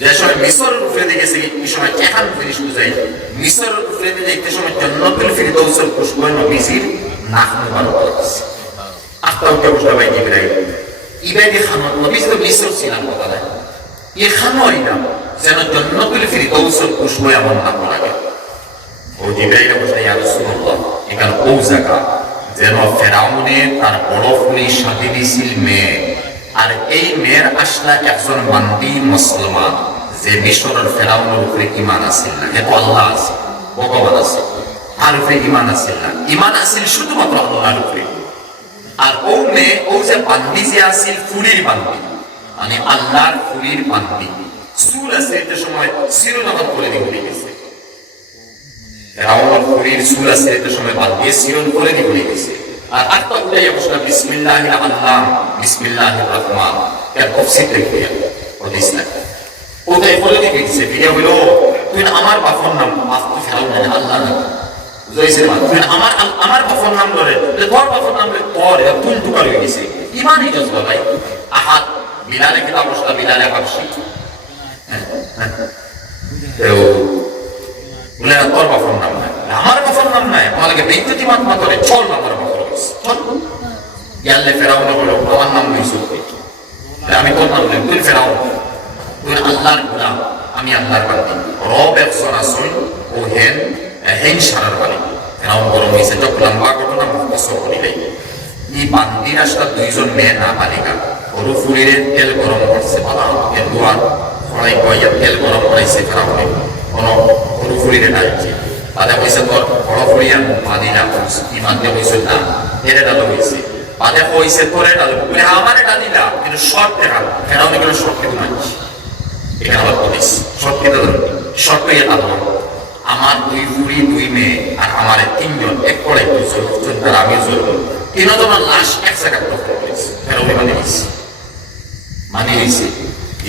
যে সময় মিশর উফরে গেছে এই সময় এখান ফিরিস বুঝাই মিশর উফরে দেখতে সময় জান্নাতুল ফিরদাউসের খুশবু নবীজির নাক মুবারক আছে আত্মা উঠে বসে ভাই ইব্রাহিম খান নবীজি তো মিশর ছিলেন কথা না এখানেই না যেন জান্নাতুল ফিরদাউসের খুশবু এমন নাক লাগে ও ইব্রাহিম বসে ইয়া রাসূলুল্লাহ এখানে ও জায়গা যেন ফেরাউনের তার বড় ফুলি সাথে দিছিল মেয়ে আর এই মেয়ের আসলা একজন মান্দি মুসলমান যে মিশরের ফেরাউনের উপরে ঈমান আছিল না এত আল্লাহ আছে ভগবান আছে আর উপরে ঈমান আছিল না ঈমান আছিল শুধুমাত্র আল্লাহর উপরে আর ও মেয়ে ও যে বান্দি যে আছিল ফুলির বান্দি মানে আল্লাহর ফুলির বান্দি চুল আছে এটা সময় শিরোনামত করে দিয়ে গেছে ফেরাউনের ফুলির চুল আছে এটা সময় বান্দি শিরোন করে দিয়ে গেছে আর আত্মা উঠাইয়া বসলাম বিসমিল্লাহির আল্লাহ বিসমিল্লাহির রহমান এর তফসির দেখিয়া হাদিস না ওটাই বলে দিয়েছে ভিডিও হলো তুই আমার বাপর নাম মাফু ফেরাও না আল্লাহ না বুঝাইছে না তুই আমার বাপর নাম ধরে তোর বাপর নাম তোর তুই টুকার হয়ে গেছে ইমানই জজবা ভাই আহাদ বিলালে কিতাব বসলা বিলালে হাবশি বলে তোর বাপর নাম নাই আমার বাপর নাম নাই আমাকে ব্যক্তিগত মাত্রা করে চল আমার বাপর ইয়াল্লে ফেরাউন বলো আমার নাম ইউসুফ আমি তোর নাম নেই তুই ফেরাউন তুই আল্লাহর গোলাম আমি আল্লাহর বান্দি রব একজন আসল ও হেন সারার বাড়ি ফেরাউন গরম হয়েছে যখন লম্বা ঘটনা মুখস্থ করিলেই এই বান্দির আসলে দুইজন মেয়ে না বালিকা গরু ফুলিরে তেল গরম করছে বলা দোয়ার খড়াই কইয়া তেল গরম করাইছে ফেরাউনে কোন গরু ফুলিরে ডাকছে তাদের কইছে তোর বড় ফুলিয়া মাদিনা ইমান দিয়ে কইছে না এরে ডালো হয়েছে বাদে কইছে তোরে ডালো বলে আমারে ডালিলা কিন্তু শর্ট দেখা ফেরাউনে গেল শর্ট কিন্তু মানছি এখানে আবার পুলিশ শর্ট কিন্তু শর্ট পেয়ে ডালো আমার দুই বুড়ি দুই মেয়ে আর আমার তিনজন এক করে একটু চলছেন তার আমিও চলব তিনজনের লাশ এক জায়গায় দখল করেছে ফেরাউনে মানিয়ে নিয়েছে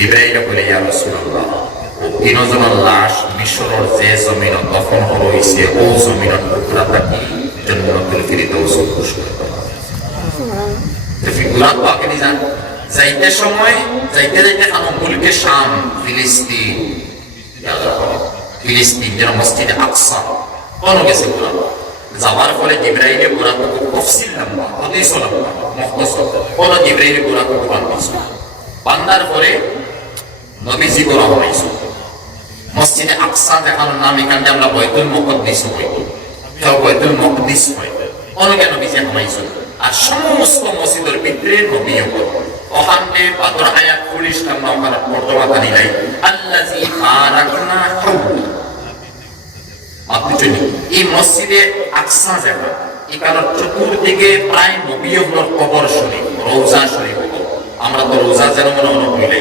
ইব্রাহিম বলে ইয়া রাসূলুল্লাহ তিনজনের লাশ মিশরের যে জমিন দফন হয়েছে ও জমিনের টুকরা থাকি জান্নাতুল ফিরদাউস খুশবু ফিগুরাত পাকে নি জান যাইতে সময় যাইতে যাইতে খানো মুলকে শাম ফিলিস্তিন ফিলিস্তিন যেন মসজিদে আকসা কোন গেছে কোরআন যাওয়ার পরে জিবরাইলে কোরআন তফসিল লম্বা হাদিস লম্বা মুখতাসর কোন জিবরাইলে কোরআন বানাইছে বান্দার পরে নবীজি কোরআন বানাইছে মসজিদে আকসা দেখানোর নাম এখানে আমরা বাইতুল মুকদ্দিস হই কেউ বাইতুল মুকদ্দিস হয় অনেকে নবীজি বানাইছে আর সমস্ত মসজিদের ভিতরে নবী ওখানে বাদর আয়াত 40 নম্বর পড়তোয়া জানি নাই আল্লাযী বারাকনা হাওলা আপনি জানি এই মসজিদে আকসা জায়গা এখানে চতুর্দিকে প্রায় নবীগুলোর কবর শরীফ রওজা শরীফ আমরা তো রওজা যেন মনে মনে করি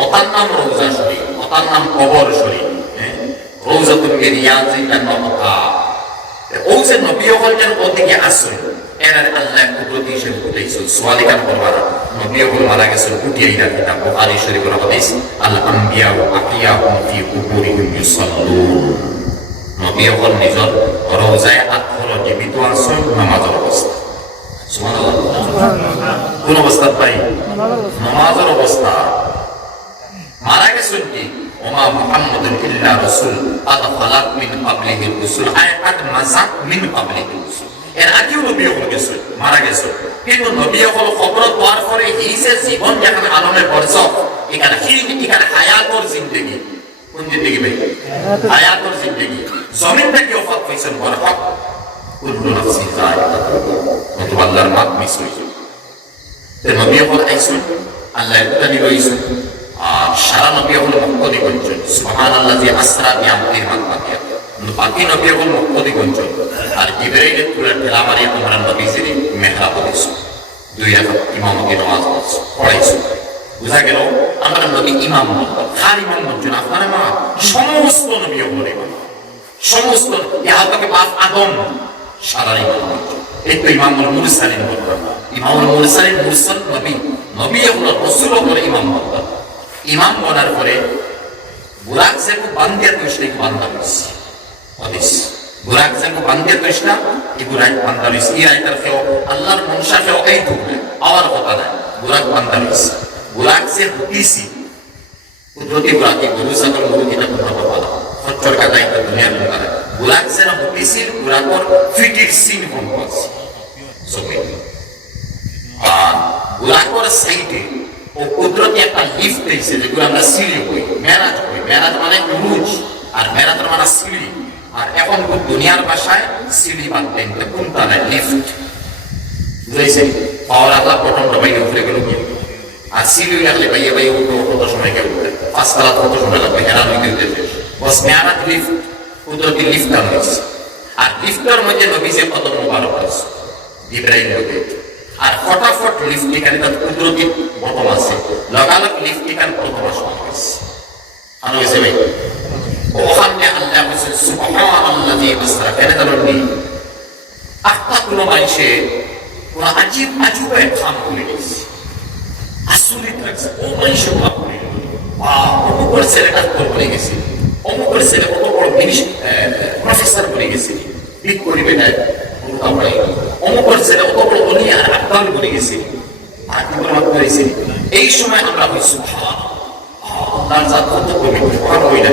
ওটার নাম রওজা শরীফ ওটার নাম কবর শরীফ রওজাতুল রিয়াজিন নবকা ও যে নবীগুলো যেন ওদিকে আসে এর আল্লাহ কুদরতি হিসেবে উঠেছিল সোয়ালিকান করবার নবীগুলো মারা গেছেন উঠিয়েই রাখি তা বুখারী শরীফের হাদিস আল আম্বিয়া ওয়া আকিয়াহুম ফি কুবুরিহিম ইউসাল্লুন নবীগুলো নিজের রওজায় আত্মর জীবিত আছেন নামাজের অবস্থা সুবহানাল্লাহ কোন অবস্থা ভাই নামাজের অবস্থা মারা গেছেন কি ওমা মুহাম্মাদুন ইল্লা রাসূল আদ খালাক মিন ক্বাবলিহি রাসূল আয়াত মাযাক মিন ক্বাবলিহি রাসূল এর আগেও নবী হল গেছে মারা গেছে কিন্তু নবী হল খবর পাওয়ার পরে এই যে জীবন যেখানে আলমে বরজখ এখানে এখানে হায়াতর জিন্দেগি কোন জিন্দেগি ভাই হায়াতর জিন্দেগি জমিন থেকে ওফাত হয়েছেন বরহক কুল্লু নাফসিন যায়িকাতুল মউত আল্লাহর মাত মিস হয়েছে তে নবী হল আইসুন আল্লাহ তানি রইছে আর সারা নবী হল মুক্তি করছেন সুবহানাল্লাযী আসরা বিআমদিহি মাক্কাতিয়া বাকি নবী হল মুক্তি করছেন আর জিবরাইলের পুরা তেলাওয়ারি আমরা নবীজির মেহরাব দিয়েছি দুই রাকাত ইমামতি নামাজ পড়াইছি বুঝা গেল আমরা নবী ইমাম খান ইমাম বলছেন আপনারা মা সমস্ত নবী হল ইমাম সমস্ত ইহা থেকে বাপ আদম সারা ইমাম এই তো ইমামুল মুরসালিন বললাম ইমামুল মুরসালিন মুরসাল নবী নবী হল রাসূল হল ইমাম বললাম ইমাম বলার পরে বুরাক যে বান্দিয়া তুইসলে বান্দা হইছে হাদিস বুরাক যে বান্দিয়া তুইসনা এই বুরাক বান্দা হইছে এই আয়াতের কেউ আল্লাহর মনসা কেউ এই দুবে আওয়ার কথা না বুরাক বান্দা হইছে বুরাক যে হুইছি কুদরতি বুরাকি গুরু সাগর গুরু কিনা কথা বলা হচ্ছর কা দায়িত্ব দুনিয়ার মধ্যে বুরাক যে হুইছি বুরাকর ফিটির সিন কোন করছে সবে আর বুরাকর সাইডে ও কুদরতি একটা লিফট দিয়েছে যেগুলো আমরা সিঁড়ি কই মেরাজ মানে উরুজ আর মেরাজের মানে সিঁড়ি আর এখন দুনিয়ার ভাষায় সিঁড়ি বানতেন কোনটা না লিফট বুঝাইছে পাওয়ার আল্লাহ বটনটা বাইরে উঠে গেল গিয়ে আর সিঁড়ি লাগলে বাইরে বাইরে উঠো কত সময় গেল পাঁচতলা কত সময় লাগবে হেরান হইতে হইতে বস মেরাজ লিফট কুদরতি লিফট আনছে আর লিফটের মধ্যে নবী যে কত মুবারক আছে জিবরাইল নবী আর ফটাফট লিফট এখানে তার কুদরতি বটন আছে লাগালগ লিফট এখানে প্রথম আসছে আর হইছে ভাই ওখানে আল্লাহ বলেন সুবহানাল্লাযী আসরা কেন জানেন আত্মা কোনো মানুষে কোন আজীব আজুবে কাম করে গেছে আসলে লাগছে ও মানুষের কাম করে অমুকের ছেলেটা করে গেছে অমুকের ছেলে কত বড় জিনিস প্রফেসর করে গেছে ঠিক করিবে না অমুকের ছেলে কত বড় দুনিয়া আর আত্মাল করে গেছে আর কি বড় করেছে এই সময় আমরা হই সুবহানাল্লাহ জাত কত পবিত্র আর হই না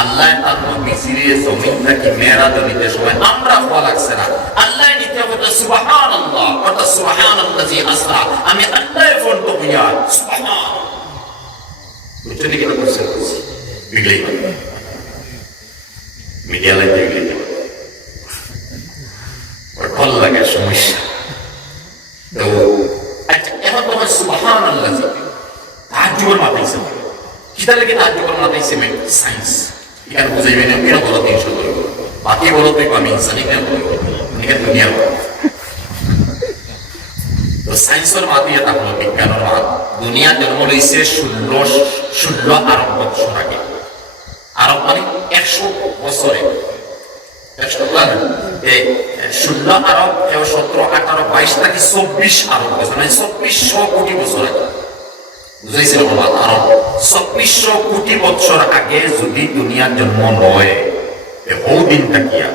আল্লাহ তার নবীজির জমিন থেকে মেরাজ নিতে সময় আমরা হওয়া লাগছে না আল্লাহ নিতে হবে সুবহানাল্লাহ অর্থাৎ সুবহানাল্লাযী আসরা আমি আল্লাহ ফোন তো বুঝা সুবহানাল্লাহ বুঝতে কি না করছে বিগলাই মিডিয়া লাইতে বিগলাই ওর ভাল লাগে সমস্যা তো আচ্ছা এখন তোমার সুবহানাল্লাযী তাজ্জুবের মাথাইছে কিটা লাগে তাজ্জুবের মাথাইছে সায়েন্স এখানে বুঝাইবে না কেন বলো 300 করে বাকি বলো তুই আমি ইনসানি কেন বলবো এখানে দুনিয়া তো সায়েন্সের মাধ্যমে তাহলে বিজ্ঞানের মাধ্যমে দুনিয়া জন্ম লইছে 16 আরব বছর আগে আরব মানে 100 বছরে 16 আরব 17 18 22 থেকে 24 আরব বছর মানে 2400 কোটি বছর আগে বুঝাইছিল বাবা আরব 2400 কোটি বছর আগে যদি দুনিয়ার জন্ম নয় বহু দিন থাকিয়া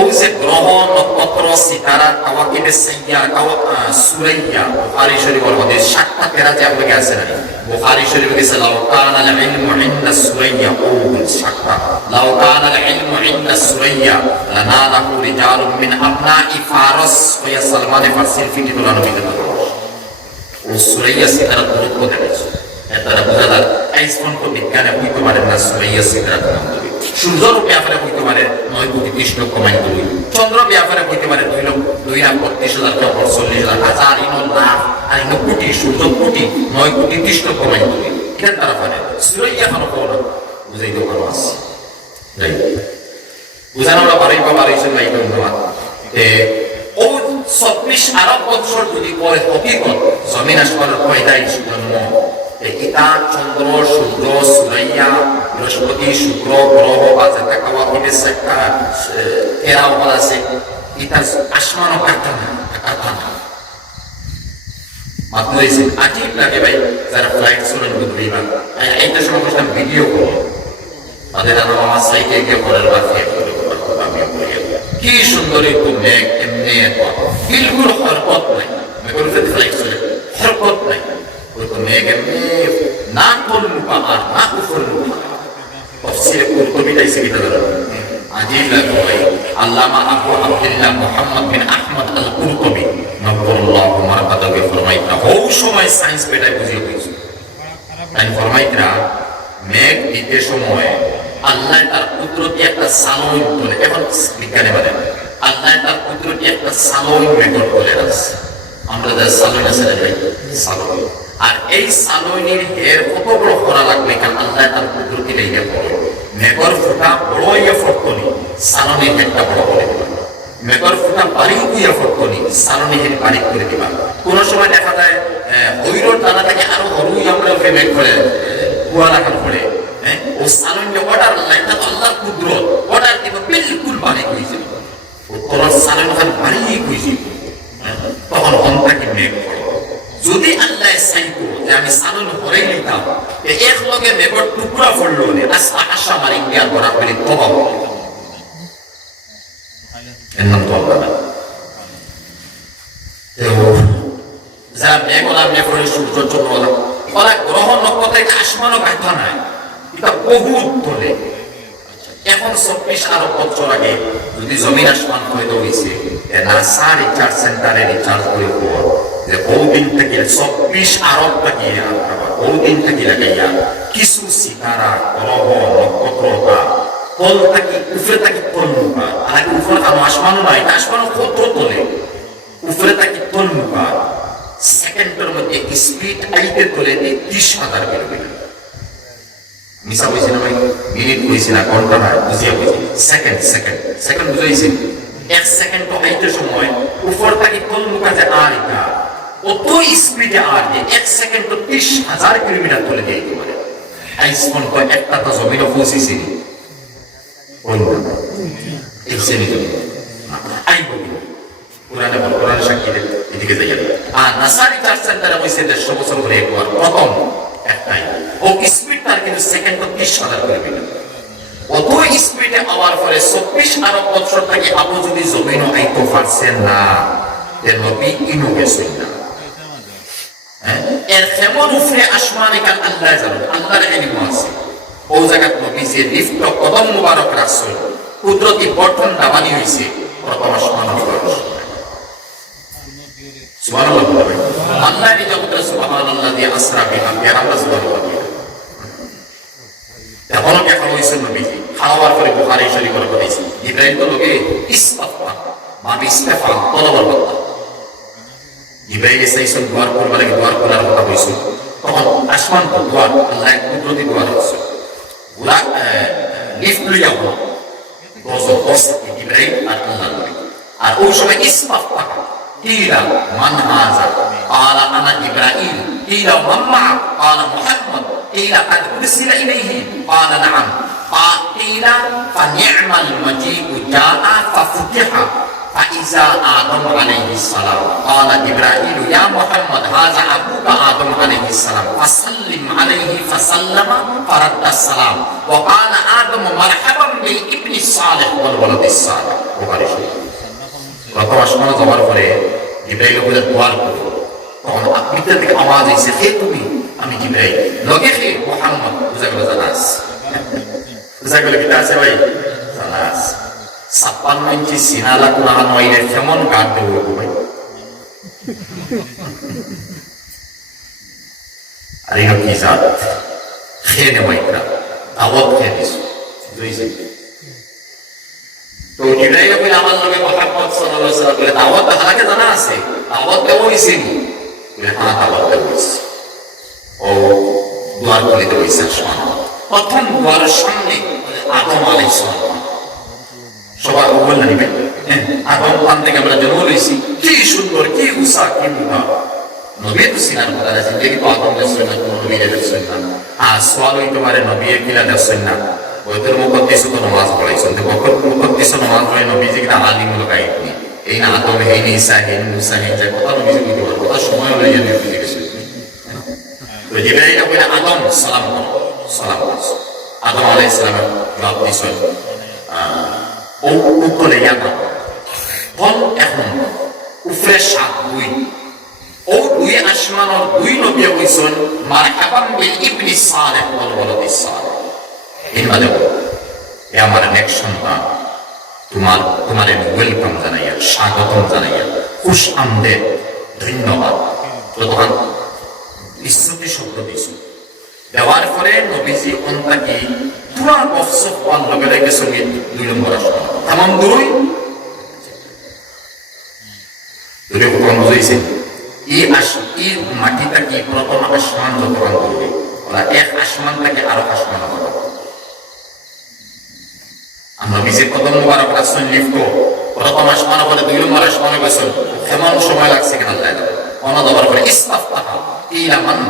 ওই যে গ্রহ নক্ষত্র সিতারা কাওয়াকিবে সাইয়ার সুরাইয়া বুখারী শরীফের মধ্যে 7টা তেরা যে আপনাকে আছে না বুখারী শরীফে গেছে লাউ কানা আল ইলমু ইনদা সুরাইয়া ওগুল 7টা লাউ কানা আল ইলমু ইনদা সুরাইয়া লানালাহু রিজালুম মিন আবনাই ফারস ওয়া সালমান ফারসির ফিটিতুল নবীতে ও সুরাইয়া সিতারা গুরুত্ব দেখাচ্ছে এটা বোঝা যায় এই স্পন্দ বিজ্ঞানে হইতে পারে না সুরাইয়া সিতারা নাম দেবে সূর্যর ব্যাপারে হইতে পারে 9 কোটি 30 লক্ষ মাইল দূরে চন্দ্র ব্যাপারে হইতে পারে 2,32,000 থেকে 40,000 হাজার লাখ আর কোটি সূর্য কোটি 9 কোটি 30 লক্ষ মাইল দূরে এটা তারা পারে সুরাইয়া কোনো কোনো বুঝাইতে পারো আছে যাই বুঝানোটা পারেই বা পারেইছেন নাই ধন্যবাদ ও 26 আরব বছর যদি পরে হকিকত জমিন আসমানের পয়দাই জন্ম এটা চন্দ্র সূর্য সুরাইয়া বৃহস্পতি শুক্র গ্রহ বা যেটা খাওয়া হবে সেটা এরাও বলা আছে এটা আসমানও কাটতা না মাত্র এসে আজীব লাগে ভাই যারা ফ্লাইট চলেন বুঝলি না একটা সময় বসলাম ভিডিও করবো তাদের আরো আমার সাইকে গিয়ে পরের বার কি সুন্দর একটু মেঘ এমনি বিলকুল হরকত নাই মেঘের ফ্লাইট চলে হরকত নাই ওই তো মেঘ এমনি না করলুকা আর না কুফরলুকা তফসিরে কুরতুবীটাই সেটা ধরো আজীব লাগে ভাই আল্লামা আবু আব্দুল্লাহ মুহাম্মদ বিন আহমদ আল কুরতুবী নবুল্লাহু মারকাতাহু ফরমাইতা ওই সময় সায়েন্স পেটাই বুঝিয়ে দিয়েছে তাই ফরমাইতরা মেঘ দিতে সময় আল্লাহ তার কুদরতি একটা সালোই বলে এখন বিজ্ঞানে বলে আল্লাহ তার কুদরতি একটা সালোই মেঘর বলে আছে আমরা যা সালোই আছে না সালোই আর এই সালোইনির হের কত বড় করা লাগবে কারণ আল্লাহ তার কুদরতি লেগে পড়ে মেঘর ফুটা বড় ইয়ে ফটকনি সালোনি একটা বড় করে দিবা মেঘর ফুটা বাড়ি দিয়ে ফটকনি সালোনি হের বাড়ি করে দিবা কোন সময় দেখা যায় হইরোর দানা থেকে আরো হরুই আমরা মেঘ করে কুয়া রাখার পরে ও সালোনি অর্ডার লাইটা আল্লাহর কুদরত অর্ডার দিব বিলকুল বাড়ি হইছে ও তোর সালোনি খান বাড়ি হইছে তখন অন্তাকে মেঘ পড়ে যদি আল্লাহ চাইতো যে আমি সালন হরাই নিতাম এক লগে মেঘর টুকরা পড়লো আশা আমার ইন্ডিয়ার বড় করে তবা এর নাম তো আল্লাহ যারা মেঘলা মেঘরের সূর্য চন্দ্র ওরা গ্রহ নক্ষত্র আসমানও গাইতে নাই এটা বহুত তোলে এখন 26 আরব বছর আগে যদি জমিন আসমান হয়তো হয়েছে নাসা রিসার্চ সেন্টারে রিসার্চ করে যে বহুদিন থেকে 26 আরব লাগিয়ে বহুদিন থেকে লাগাইয়া কিছু সিতারা গ্রহ নক্ষত্রতা কল থাকি উপরে থাকি তন্নুকা আর উপরে কারো আসমানও নাই আসমানও কত তোলে উপরে থাকি তন্নুকা সেকেন্ডের মধ্যে স্পিড আইতে তোলে 30,000 কিলোমিটার মিশা হয়েছে না ভাই মিনিট হয়েছে না ঘন্টা না বুঝিয়ে হয়েছে সেকেন্ড বুঝাইছে 1 সেকেন্ড তো আইতে সময় উপর থাকি তন্নুকা যে আর এটা অত স্পিডে আর যে 1 সেকেন্ড তো 30,000 কিলোমিটার তোলে দিয়ে দিতে পারে আইসফোন তো একটা তো জমিনে পৌঁছেছে এই শ্রেণী আইব পুরানে বল পুরানে সাক্ষী এদিকে যাই আর নাসা রিসার্চ সেন্টারে হয়েছে 150 বছর ধরে একবার প্রথম একটাই ও স্পিড তার কিন্তু সেকেন্ড তো 30,000 কিলোমিটার অত স্পিডে আওয়ার পরে 26 আরব বছর থেকে আবু যদি জমিনও আইতো পারছেন না তেন নবী ইনোভেশন না এর কেমন উপরে আসমানে কাল আল্লাহ জানে আল্লাহর ইলম আছে ও জায়গাত নবী যে লিফট কদম মুবারক রাখছে কুদরতি বটন দাবানি হইছে প্রথম আসমান সুবহানাল্লাহ আল্লাহ নিজে বলতে সুবহানাল্লাযী আসরা বিহি আমরা সুবহানাল্লাহ এখন দেখা হইছে নবী খাওয়ার পরে বুখারী শরীফের কথা দিয়েছে ইব্রাহিম তো লোকে ইসতাফা মানে ইস্তেফা তলবার কথা ইব্রাহিম এসেছেন দুয়ার করবার লাগে দুয়ার করার কথা হইছে তখন আসমান তো দুয়ার আল্লাহ কুদরতি দুয়ার হইছে ওরা লিফট লইয়া হলো ইব্রাহিম আর আল্লাহ আর ওই সময় ইসতাফা قيل من هذا قال انا ابراهيم قيل من معك قال محمد قيل قد ارسل اليه قال نعم قيل فنعم المجيء جاء ففتح فإذا آدم عليه السلام قال جبرائيل يا محمد هذا أبوك آدم عليه السلام فسلم عليه فسلم فرد السلام وقال آدم مرحبا بالابن الصالح والولد الصالح বুখারী শরীফ। প্রথম আসমানে যাওয়ার পরে জিবরাইল বলে দোয়া করলো, তখন ভিতর থেকে আওয়াজ এসে কে তুমি? আমি জিবরাইল। লগে কে? মুহাম্মদ। বুঝা গেল জানাস, বুঝা গেল কিতা আছে ভাই জানাস। 56 ইঞ্চি সিনালা কোরআন হইলে কেমন গান দেবো ভাই। আর এই কি জাত খেয়ে নেবো এটা দাওয়াত খেয়ে দিস বুঝেছি। তো জিবরাইল কইলে আমার নবী মুহাম্মদ সাল্লাল্লাহু আলাইহি ওয়াসাল্লাম বলে দাওয়াত হালাকে জানা আছে? দাওয়াত দেওয়া হইছে নি? বলে হ্যাঁ দাওয়াত দেওয়া হইছে। ও দুয়ার খুলে দেওয়া হইছে আসমান। প্রথম দুয়ারের সামনে আদম আলাইহিস সালাম। সবাই বললেন নিবেন আদম পান থেকে আমরা জন্ম লইছি, কি সুন্দর, কি উষা, কি মুখা। নবী তো সিনার কথা আছে, দেখি তো আদম দেখছেন না, কোনো নবী দেখছেন না। আর সোয়াল হইতে পারে নবী কিলা দেখছেন না। ওদের মুকদ্দিস তো নামাজ পড়াইছেন, মুকদ্দিস নামাজ পড়ে নবীজি কিনা আলিমুল গায়ব নি। এই না আদম, এই না ঈসা, এই না মুসা, এই যে কথা নবীজি কইতে পারে, কথা সময় হলে জানি বুঝে গেছে। তো জিবরাইল কইলে আদম সালাম করো, সালাম করো। আদম আলাইহিস সালামের জবাব দিছেন ও উত্তরে ইয়াদা বল এখন উফরে সাত দুই ও দুই আসমানের দুই নবী হইছেন মারহাবান বিল ইবনি সালেহ ওয়াল ওয়ালাদি সালেহ। এই মানে এ আমার নেক্সট সন্তান, তোমার ওয়েলকাম জানাইয়া, স্বাগতম জানাইয়া, খুশ আমদেদ, ধন্যবাদ। তো তখন ইসুতি শব্দ দিয়েছে দেওয়ার পরে নবীজি অন্তাকি পুরা বফসফ ওয়াল লগে লগে সঙ্গে 2 নম্বর আসমান তামাম দুই কখন বুঝাইছে এই মাটিটা কি প্রথম আসমান যতক্ষণ করবে ওরা এক আসমান থেকে আরো আসমান হবে। আমরা নিজের কদম মুবারক রাসূল লিখতো প্রথম আসমান বলে 2 নম্বর আসমানে গেছেন, কেমন সময় লাগছে কিনা যায় না। অন দেওয়ার পরে ইস্তাফতাহা ইলা মান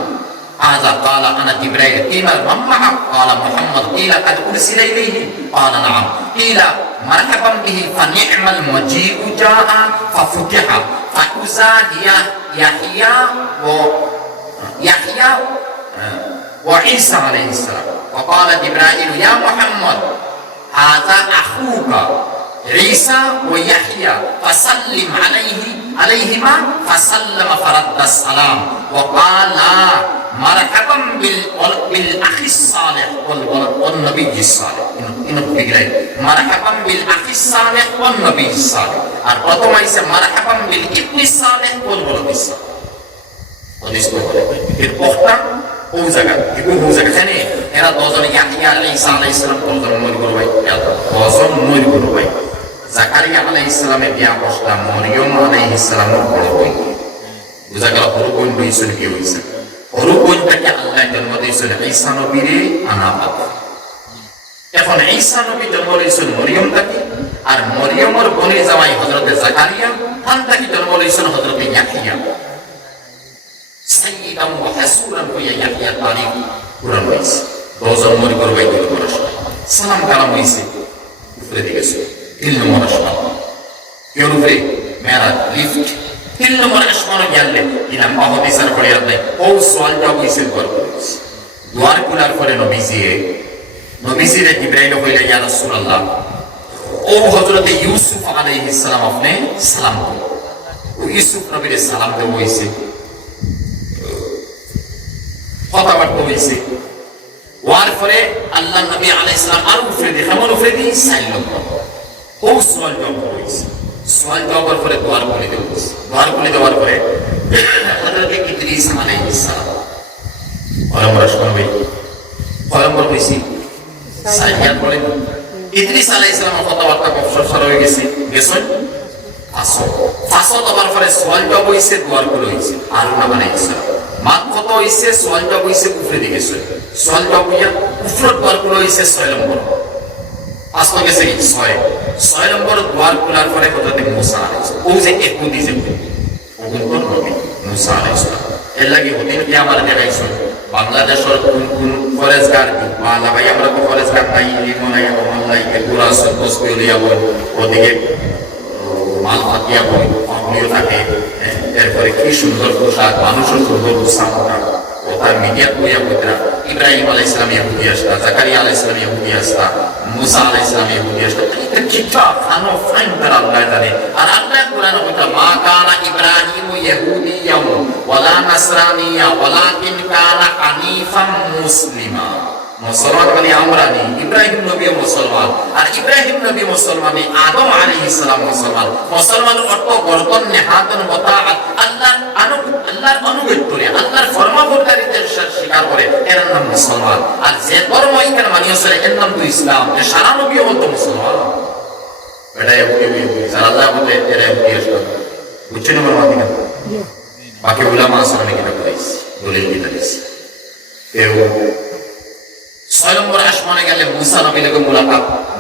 هذا قال أنا جبريل قيل من معك قال محمد قيل قد أرسل إليه قال نعم قيل مرحبا به فنعم المجيء جاء ففتح فإذا هي يحيى وعيسى عليه السلام وقال جبرائيل يا محمد هذا أخوك عيسى ويحيى فسلم عليهما فسلم فرد السلام وقال مرحبا بالاخ الصالح والنبي الصالح مرحبا بالاخ الصالح والنبي الصالح আর প্রথম আইছে مرحبا بالابن الصالح والولد الصالح ওদিস তো এর পক্ষটা ও জায়গা এখানে এরা দুজন ইয়াহিয়া ঈসা আলাইহিস সালাম দুজন মরি করো ভাই, দুজন মরি করো ভাই। জাকারিয়া আলাইহিস সালামে বিয়া বসলাম, মরিয়ম আলাইহিস সালামের বড় বোন। বুঝা গেল বড় বোন হইছে কি হইছে? বড় বোনটাকে আল্লাহ জন্ম দিয়েছেন ঈসা নবীরে আনাবাত। এখন ঈসা নবী জন্ম দিয়েছেন মরিয়ম তাকে, আর মরিয়মের বোনের জামাই হযরতে জাকারিয়া, তার তাকে জন্ম দিয়েছেন হযরতে ইয়াহিয়া। সাইয়্যিদান ওয়া হাসুরান ওয়া ইয়াহিয়া তারিখ কুরআন হইছে। দুজন মরি করো ভাই দুই বরস। সালাম কালাম হইছে উপরে দিয়েছে 3 নম্বর আসমান। কেউ উপরে মেরাজ লিফট 3 নম্বর আসমানে গেলে ইনাম আহদিসার পরে আপনি ও সোয়ালটা হইছে দুয়ার খোলার পরে নবীজিরে জিবরাইল কইলে ইয়া রাসূলুল্লাহ ও হযরতে ইউসুফ আলাইহিস সালাম আপনি সালাম করুন। ও ইউসুফ নবীরে সালাম দেওয়া হইছে, কথাবার্তা হইছে। ওয়ার পরে আল্লাহ নবী আলাইহিস সালাম আর উপরে কেমন উপরে দিয়ে সাইল ও সোয়াল জবাব হইছে। সোয়াল জবাবের পরে দুয়ার খুলে দেওয়া হইছে। দুয়ার খুলে দেওয়ার পরে হযরতে ইদ্রিস আলাইহিস সালাম পয়গম্বর শুনবে পয়গম্বর হইছে সাইয়াত বলে ইদ্রিস আলাইহিস সালামের কথাবার্তা অবসর হয়ে গেছেন ফাঁসো দেওয়ার পরে সোয়াল জবাব হইছে, দুয়ার খুলে হইছে। হারুন আলাইহিস সালাম মাত কত হইছে, সোয়াল জবাব হইছে উপরে দিকে সোয়াল জবাব হইয়া উপরে দুয়ার খুলে হইছে 6 নম্বর। আসলে গেছে কি 6 নম্বর দুয়ার খোলার পরে হযরতে মুসা আলাইহিস সালাম ও যে একু দিছে ওগুলো নবী মুসা আলাইহিস সালাম এর লাগি হদিন কি আমার দেখাইছো বাংলাদেশের কোন ফরেজগার বা লাগাই আমরা তো ফরেজগার নাই লিমনাই আমলাই এগুলা সব বসবিলিয়া বল ওদিকে মাল পাতিয়া বই অগ্নিও থাকে, এরপরে কি সুন্দর পোশাক, মানুষের সুন্দর পোশাক, ও তার মিডিয়া বইয়া বইতরা ইব্রাহিম আলাইহিস সালাম ইহুদি আসতা, জাকারিয়া আলাইহিস সালাম ইহুদি আসতা, মুসা আলাইহিস সালাম ইহুদি আসতা, এটা কিটা খানো ফাইন তারা আল্লাহ জানে। আর আল্লাহ কোরআনে বলতা মা কানা ইব্রাহিম ইহুদিয়াম ওয়ালা নাসরানিয়া ওয়ালাকিন কানা হানিফাম মুসলিমা। মুসলমান মানে আমরা নেই, ইব্রাহিম নবী মুসলমান, আর ইব্রাহিম নবী মুসলমান, আদম আলাইহিস সালাম মুসলমান। মুসলমান অর্থ গর্দন নেহাতন মুতাআত, আল্লাহর অনুগত্য করে আল্লাহর ফরমাবরদারিদের স্বীকার করে, এর নাম মুসলমান। আর যে ধর্ম এখানে মানিয়েছে এর নাম তো ইসলাম। যে সারা নবী বলতো মুসলমান, এটা ইহুদি যারা আল্লাহ বলে এরা ইহুদি আসলে বুঝছেন আমার মাতি না। বাকি উলামা আসলে কিনা করেছে দলিল কিনা দিয়েছে। কেউ 6 নম্বর আসমানে গেলে মুসা নবীর লগে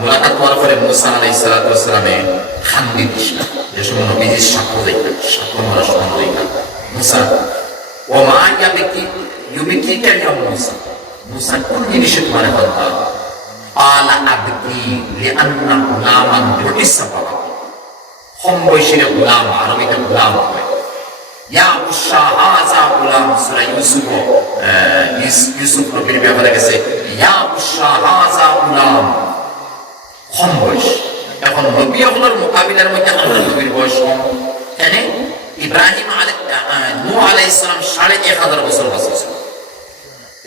মুলাকাত করার পরে মুসা আলাইহিস সালাতু ওয়াস সালামে খান্দি দিছিল, যে সময় নবীজির সাক্ষ্য দেয়, সাক্ষ্য নম্বর আসমান দেয় মুসা ও মা ইউবিকি কেন মুসা, মুসা কোন জিনিসে তোমার কথা আলা আবকি লিআন্না গুলামান বিসাবা, কম বয়সের গোলাম, আরবিতে গোলাম হয়। ইয়া উশা হাযা গোলাম, সূরা ইউসুফ নবীর ব্যাপারে গেছে ইয়া উশা হাযা গোলাম, কম বয়স। এখন নবী হলোর মোকাবিলার মধ্যে আল্লাহ নবীর বয়স কম। কেন? ইব্রাহিম নূহ আলাইহিস সালাম 1500 বছর বাঁচেছেন,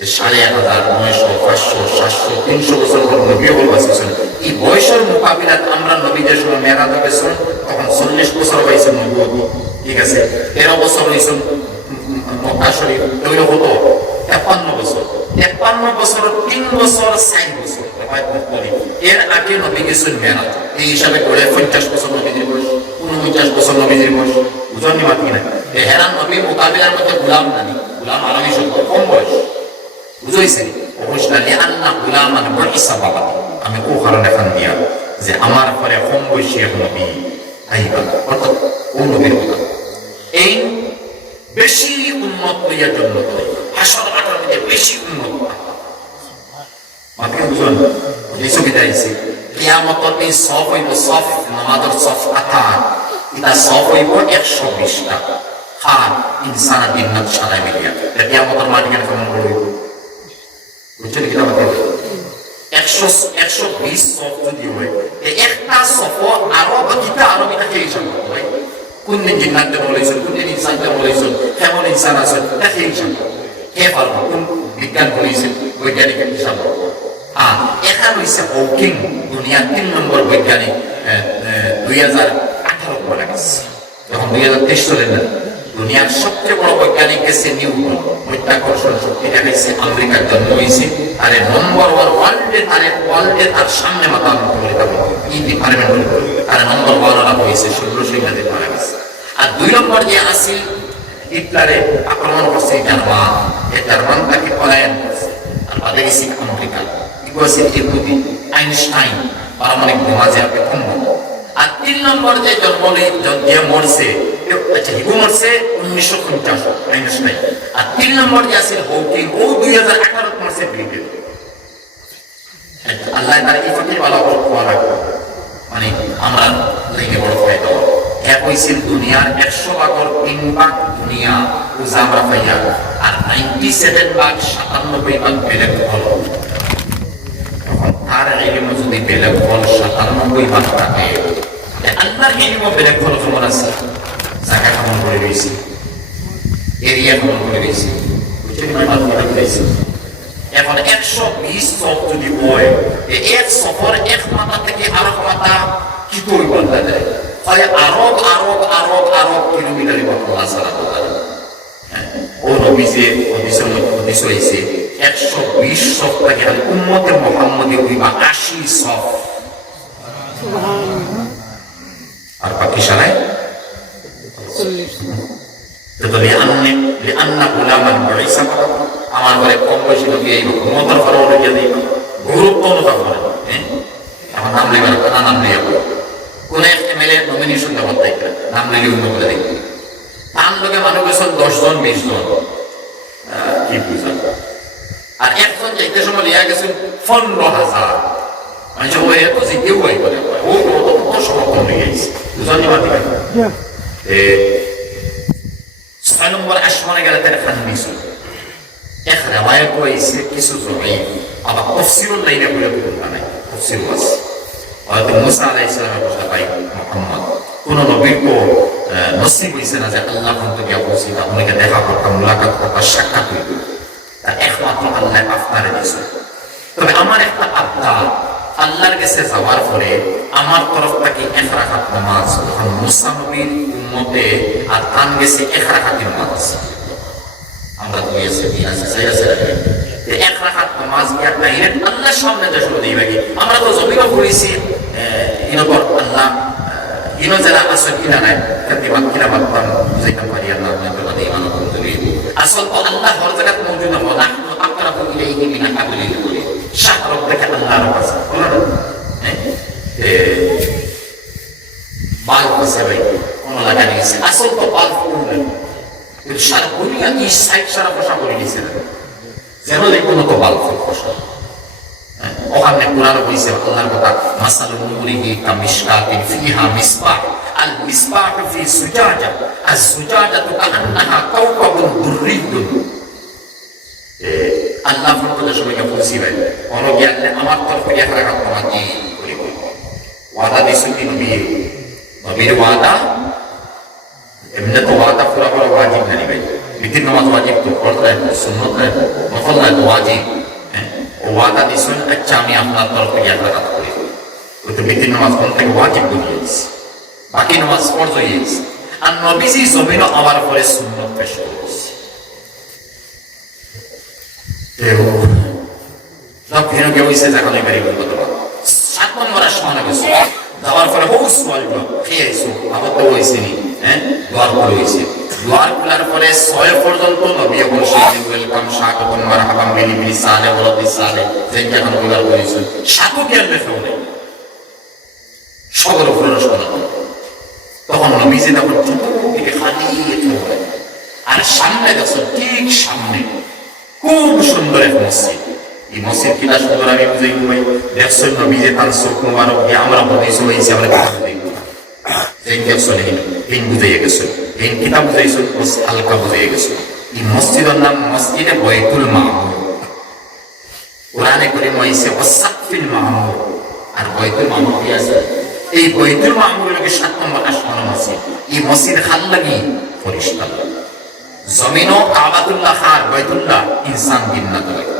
1500, 900, 500, 700, 300 বছর পর নবী হল বাঁচেছেন। এই বয়সের মোকাবিলাত আমরা নবীদের সময় মেরাজে গেছেন, তখন 40 বছর হয়েছে নবুয়ত, ঠিক আছে, 13 বছর হয়েছে মক্কা শরীফ, এগুলো হতো 53 বছর। 53 বছর 3 বছর 4 বছর এর আগে নবী গেছেন মেরাজ। এই হিসাবে করে 50 বছর নবীজির বয়স, 49 বছর নবীজির বয়স। বুঝনি মাত কিনা? হেরান নবীর মোকাবিলার মধ্যে গুলাম নানি, গুলাম আরবি শব্দ, কম বয়স। বুঝাইছে অবশ্যই আল্লাহ গুলামান বইসা বাবা, আমি ও কারণ এখন দিয়া যে আমার পরে কম বয়সী এক নবী আইবা, অর্থাৎ ও নবীর কথা এই বেশি উন্নত হইয়ার জন্য হাসর মাঠের মধ্যে বেশি উন্নত মাত্র বুঝুন নিচু বিদাইছে কিয়ামতের দিন সফ হইব, সফ নামাজের সফ আকার, এটা সফ হইব 120টা খান ইনসান জিন্নাত সারা মিলিয়া। কিয়ামতের মাটি কেন কেমন হইব বুঝছেন কি? 120 সফ যদি হয়, একটা সফ আরো বাকিটা আরো বিটাকে হিসাব করতে হয়। কোন দিন জিন্নাত বলেছেন, কোন দিন ইনসান বলেছেন, কেমন ইনসান আছে তাকে হিসাব কে পারবো, কোন বিজ্ঞান বলেছেন, বৈজ্ঞানিক হিসাব। এখানে হয়েছে হকিং, দুনিয়ার 3 নম্বর বৈজ্ঞানিক, 2018 মারা গেছে, যখন 2023 চলে না। দুনিয়ার সবচেয়ে বড় বৈজ্ঞানিক গেছে নিউটন, মধ্যাকর্ষণ শক্তি দেখাইছে, আমেরিকার জন্ম হয়েছে। আরে নম্বর 1 ওয়ার্ল্ডে তার সামনে মাথা করে থাকবে এই ডিপার্টমেন্ট, আর নম্বর 1 ওরা হয়েছে 1600 ইংরেজি মারা গেছে। আর 2 নম্বর যে আসিল হিটলারে আক্রমণ করছে জার্মান, এই জার্মান তাকে পলায়ন করছে, আর বাদে গেছে আমেরিকা। ইহুদি আইনস্টাইন পারমাণবিক বোমা যে প্রথম। আর 3 নম্বর যে যে মরছে, আচ্ছা হিগু মরছে 1950 আইনস্টাইন। আর 3 নম্বর যে আছে হকিং, ও 2018 মরছে ব্রিটেন। আল্লাহ তার এই ফকির ভালো খোয়া রাখবো, মানে আমরা লাইনে বড় ফায়দা এক হয়েছে দুনিয়ার 100 ভাগের 3 ভাগ দুনিয়া পূজা আমরা পাইয়া, আর 97 ভাগ 97 ভাগ বেলেগ ফল। আর ইলম যদি বেলেগ ফল 97 ভাগ থাকে, আল্লাহর ইলম বেলেগ ফল কেমন আছে? জায়গা কেমন করে রয়েছে, এরিয়া কেমন করে রয়েছে, বুঝছেন? এখন 120 সফ যদি হয়, এক সফর এক মাথা থেকে আরেক মাথা কি করে বলতে যায়, হয় আরব আরব আরব আরব কিলোমিটার বলা ছাড়া ও নবীজে হদিস হয়েছে 120 সফ থেকে উম্মতে মুহাম্মদী হইবা 80 সফ, আর বাকি সারায় আমার ঘরে কম বয়সী লোক ক্ষমতার ফলে গুরুত্ব অনুভব করে। এখন নাম লেবার কথা, নাম লিয়ে কোন এমএলএ নমিনেশন দেওয়ার দায়িত্ব, নাম লিখে অন্য বলে দেখি তার লোকে মানুষ গেছেন 10 জন 20 জন, কি বুঝা। আর একজন যাইতে সময় লিয়া গেছেন 15,000 মানুষ, ও এত যে কেউ বলে ও সমর্থন হয়ে গেছে। বুঝলি মাতি ছয় নম্বর আসমানে গেলে তার খান মিশু এক রেওয়ায়ত হয়েছে কিছু জমি আবার তফসিরুল লাইনে বলে বলতে নাই তফসির আছে হয়তো মুসা আলাইহিস সালামের কথা পাই মুহাম্মদ কোন নবীর কো নসিব হইছে না যে আল্লাহ পর্যন্ত গিয়া পৌঁছি আপনাকে দেখা করতাম মুলাকাত করতাম সাক্ষাৎ হইত তার একমাত্র আল্লাহ আপনারে দিয়েছে তবে আমার একটা আবদা আল্লাহর কাছে যাওয়ার পরে আমার তরফ থেকে এক রাকাত নামাজ তখন মুসা নবীর উম্মতে আর তান গেছে এক রাকাতের নামাজ আমরা তো গিয়েছি এক রাকাত নামাজ গিয়া ডাইরেক্ট আল্লাহর সামনে যে শুরু দিই বাকি আমরা তো জমিও পড়েছি ইনপর আল্লাহ ইনো যারা আসল কিনা নাই কিন্তু কিনা মাত্রাম বুঝাইতাম পারি আল্লাহ আপনাদের কথা ইমান করতে আসল তো আল্লাহ হর জায়গায় মৌজুদ হওয়া আপনারা তো ইলাইহি মিন হাবলিল বলে শাহ রব্বিকা আল্লাহর কাছে বলেন বাল কাছে ভাই কোন লাগা নিয়েছে আসল তো বাল ফুল কিন্তু সারা দুনিয়া কি সাইড সারা ভাষা বলে নিয়েছে যেন কোনো তো বাল ফুল ভাষা ওখানে কোরআন বলেছে আল্লাহর কথা মাসালুল নূরিহি কামিশকাতিন ফিহা মিসবাহ আল মিসবাহ ফি সুজাজা আস সুজাজাতু কাআন্নাহা কাওকাবুন দুররিয়্যুন আল্লাহ ফরমাতে সবাইকে বলছিলেন অনুজ্ঞানে আমার তরফে এক রাকাত নামাজ করে ওয়াদা দিয়েছেন নবীর ওয়াদা এমনি তো ওয়াদা পুরা করা ওয়াজিব না ভাই বিতির নামাজ ওয়াজিব তো ফরজ সুন্নাত নফল না ওয়াজিব ওয়াদা দিয়েছেন আচ্ছা আমি আপনার তরফ থেকে এক রাকাত করি ওই তো বিতির নামাজ কোন থেকে ওয়াজিব বলে দিয়েছি বাকি নামাজ ফরজ হয়ে গেছে আর নবীজি জমিন আবার পরে সুন্নাত পেশ করেছে সব ফেরো কেউ এসে দেখা নেই বাড়ি বলবো তোমার 7 নম্বর আসমানে গেছে যাওয়ার পরে বহু সোয়ালগুলো খেয়েছো আবার তো হয়েছে নি দোয়ার খুলে হয়েছে দোয়ার খোলার পরে 6 পর্যন্ত নবী বলছে ওয়েলকাম স্বাগতম মারহাবাম বিনি বিনি সালে ওয়ালাদি সালে যেন যখন বলার বলেছে সাতও কি আনবে ফেলে সবার উপরে শোনা তখন নবীজি তখন চতুর্দিকে খালি আর সামনে গেছে ঠিক সামনে খুব সুন্দর এক মসজিদ এই মসজিদ কিনা সুন্দর আমি বুঝাই ভাই দেখছেন নবীজি তার চোখ মোবারক দিয়ে আমরা হদিস হয়েছি আমরা কিতাব দেখব যেই দেখছেন এই বুঝাইয়া গেছে এই কিতাব বুঝাইছেন হালকা বুঝাইয়া গেছে এই মসজিদের নাম মসজিদে বাইতুল মামুর কোরআনে কারীম হইছে ওয়াসাকফিল মামুর আর বাইতুল মামুর কি আছে এই বাইতুল মামুর লাগে 7 নম্বর আসমান মসজিদ এই মসজিদ খাল লাগি পরিষ্কার জমিনও কাবাতুল্লাহ আর বাইতুল্লাহ ইনসান জিন্নাত লাগে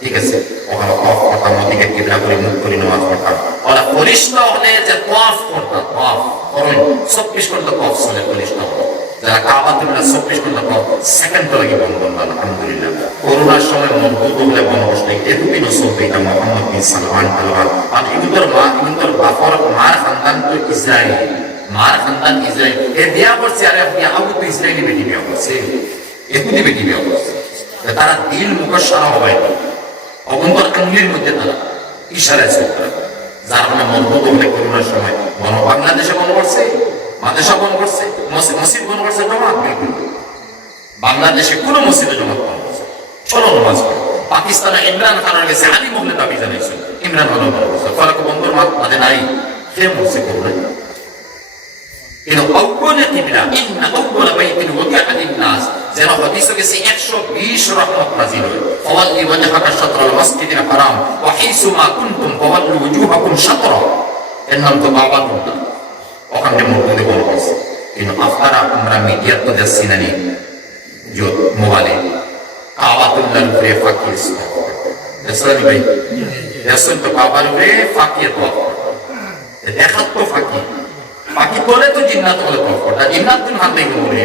ঠিক আছে ওখানে কথা মদিকে কিবলা করে মুখ করে নামাজ পড়তাম ওরা পরিষ্কার হলে যে তাওয়াফ করতাম তাওয়াফ করেন 24 ঘন্টা তাওয়াফ চলে পরিষ্কার যারা কাবাতুল্লাহ 24 ঘন্টা তাওয়াফ সেকেন্ড লাগে বন্ধন আলহামদুলিল্লাহ করোনার সময় মজবুত হলে বনবাস নেই এটুকুই নসল এটা মুহাম্মদ বিন সালমান আল-আল আর ইন্দুর বাফর মার খানদান তো ইসরায়েল মার খানদান ইসরায়েল এ বিয়া করছে আর আপনি আবু তো ইসরায়েলি বেটি বিয়া করছে এহুদি বেটি বিয়া করছে তারা দিল মুখ সারা হয় অবন্তর আঙ্গুলির মধ্যে তারা ইশারা চলতে যার মানে মজবুত হলে করোনার সময় বাংলাদেশে বন্ধ করছে মাদ্রাসা বন্ধ করছে মসজিদ বন্ধ করছে জমাত বিলকুল বাংলাদেশে কোনো মসজিদে জমাত বন্ধ করছে চলো নামাজ পড়ো পাকিস্তানে ইমরান খানের কাছে আলী মোহাম্মদ দাবি জানাইছে ইমরান খান বন্ধ করছে ফলে বন্ধুর মাঝে নাই কে মসজিদ করবে কিন্তু আউয়ালে কিবলা ইন্না আউয়ালা বাইতিন ওয়াকিআ লিন-নাস যেন হাদিসে গেছে 120 রহমত নাযিল হয় ফাওয়াল্লি ওয়াজহাকা শাতরাল মাসজিদিল হারাম ওয়া হাইসু মা কুনতুম ফাওয়াল্লু ওয়ুজুহাকুম শাতরা এর নাম তো কাবাতুল্লাহ ওখানে মসজিদে বলা হয়েছে কিন্তু আপনারা আমরা মিডিয়া তো দেখছি না নি যে মোবাইলে কাবাতুল্লাহর উপরে ফাকির দেখছেন ভাই দেখছেন তো কাবার উপরে ফাকির তো দেখাত তো ফাকির বাকি বলে তো জিন্নাত বলে তফটা জিন্নাত তুমি হাতেই বলবে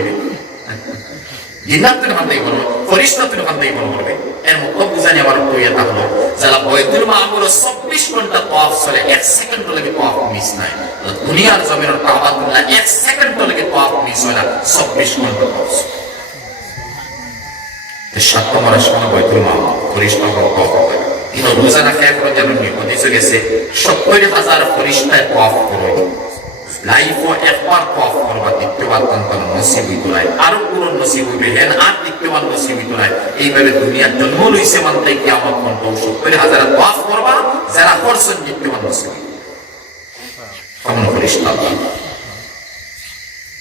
জিন্নাত তুমি হাতেই বলবে ফরিশতা তুমি হাতেই বলবে এর মতো বুঝানি আমার প্রয়োজন হলো যারা বাইতুল মামুর 24 ঘন্টা তাওয়াফ চলে 1 সেকেন্ড লাগে তাওয়াফ মিস নাই দুনিয়ার জমিনের কাবাতুল্লাহ 1 সেকেন্ড লাগে তাওয়াফ মিস হয় না 24 ঘন্টা তাওয়াফ এই 7 নম্বর আসমানে বাইতুল মামুর ফরিশতা তাওয়াফ করে কিন্তু রোজানা খেয়ে করে যেমন হদিসে গেছে 70,000 ফরিশতায় তাওয়াফ করে লাইফও একবার তাওয়াফ করবা দ্বিতীয়বার তখন নসিব হইতো না আরো পুরো নসিব হইবে হেন আর দ্বিতীয়বার নসিব হইতো না এইভাবে দুনিয়ার জন্ম লইছে মানতে কিয়ামত পর্যন্ত 70,000 তাওয়াফ করবা যারা করছেন দ্বিতীয়বার নসিব কেমন ফেরেশতা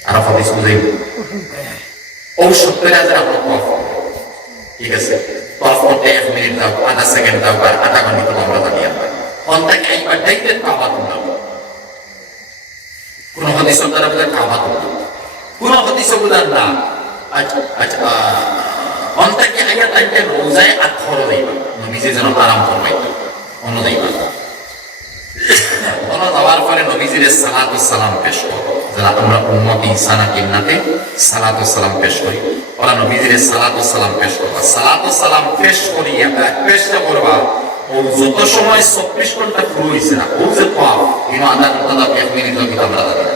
আর হাদিস বুঝাই ও 70,000 আপনার তওয়াফ, ঠিক আছে, তওয়াফ করতে 1 মিনিট দাও, আধা সেকেন্ড দাও, আর আধা ঘন্টা তো আমরা জানি আমরা অন্তাকে একবার ডাইতে কাবা তোমরা কোন হাদিস দ্বারা বোঝা কাবা তোমরা কোন হাদিস বোঝা না। আচ্ছা অন্তাকে আইয়া তাইতে রোজায় আর খরচ দেইবা নবীজি যেন আরাম ফরমাইতো অন্য দেইবা ওনা যাওয়ার পরে নবীজির সালাতু সালাম পেশ করো, যারা আমরা উম্মতি ইনসানা কিন্নাতে সালাতু সালাম পেশ করি, ওরা নবীজির সালাতু সালাম পেশ করবা। সালাতু সালাম পেশ করি পেশটা করবা ও যত সময় 24 ঘন্টা পুরো হইছে না, ও যে পাপ ইনো আধা ঘন্টা 1 মিনিট কি আমরা জানি না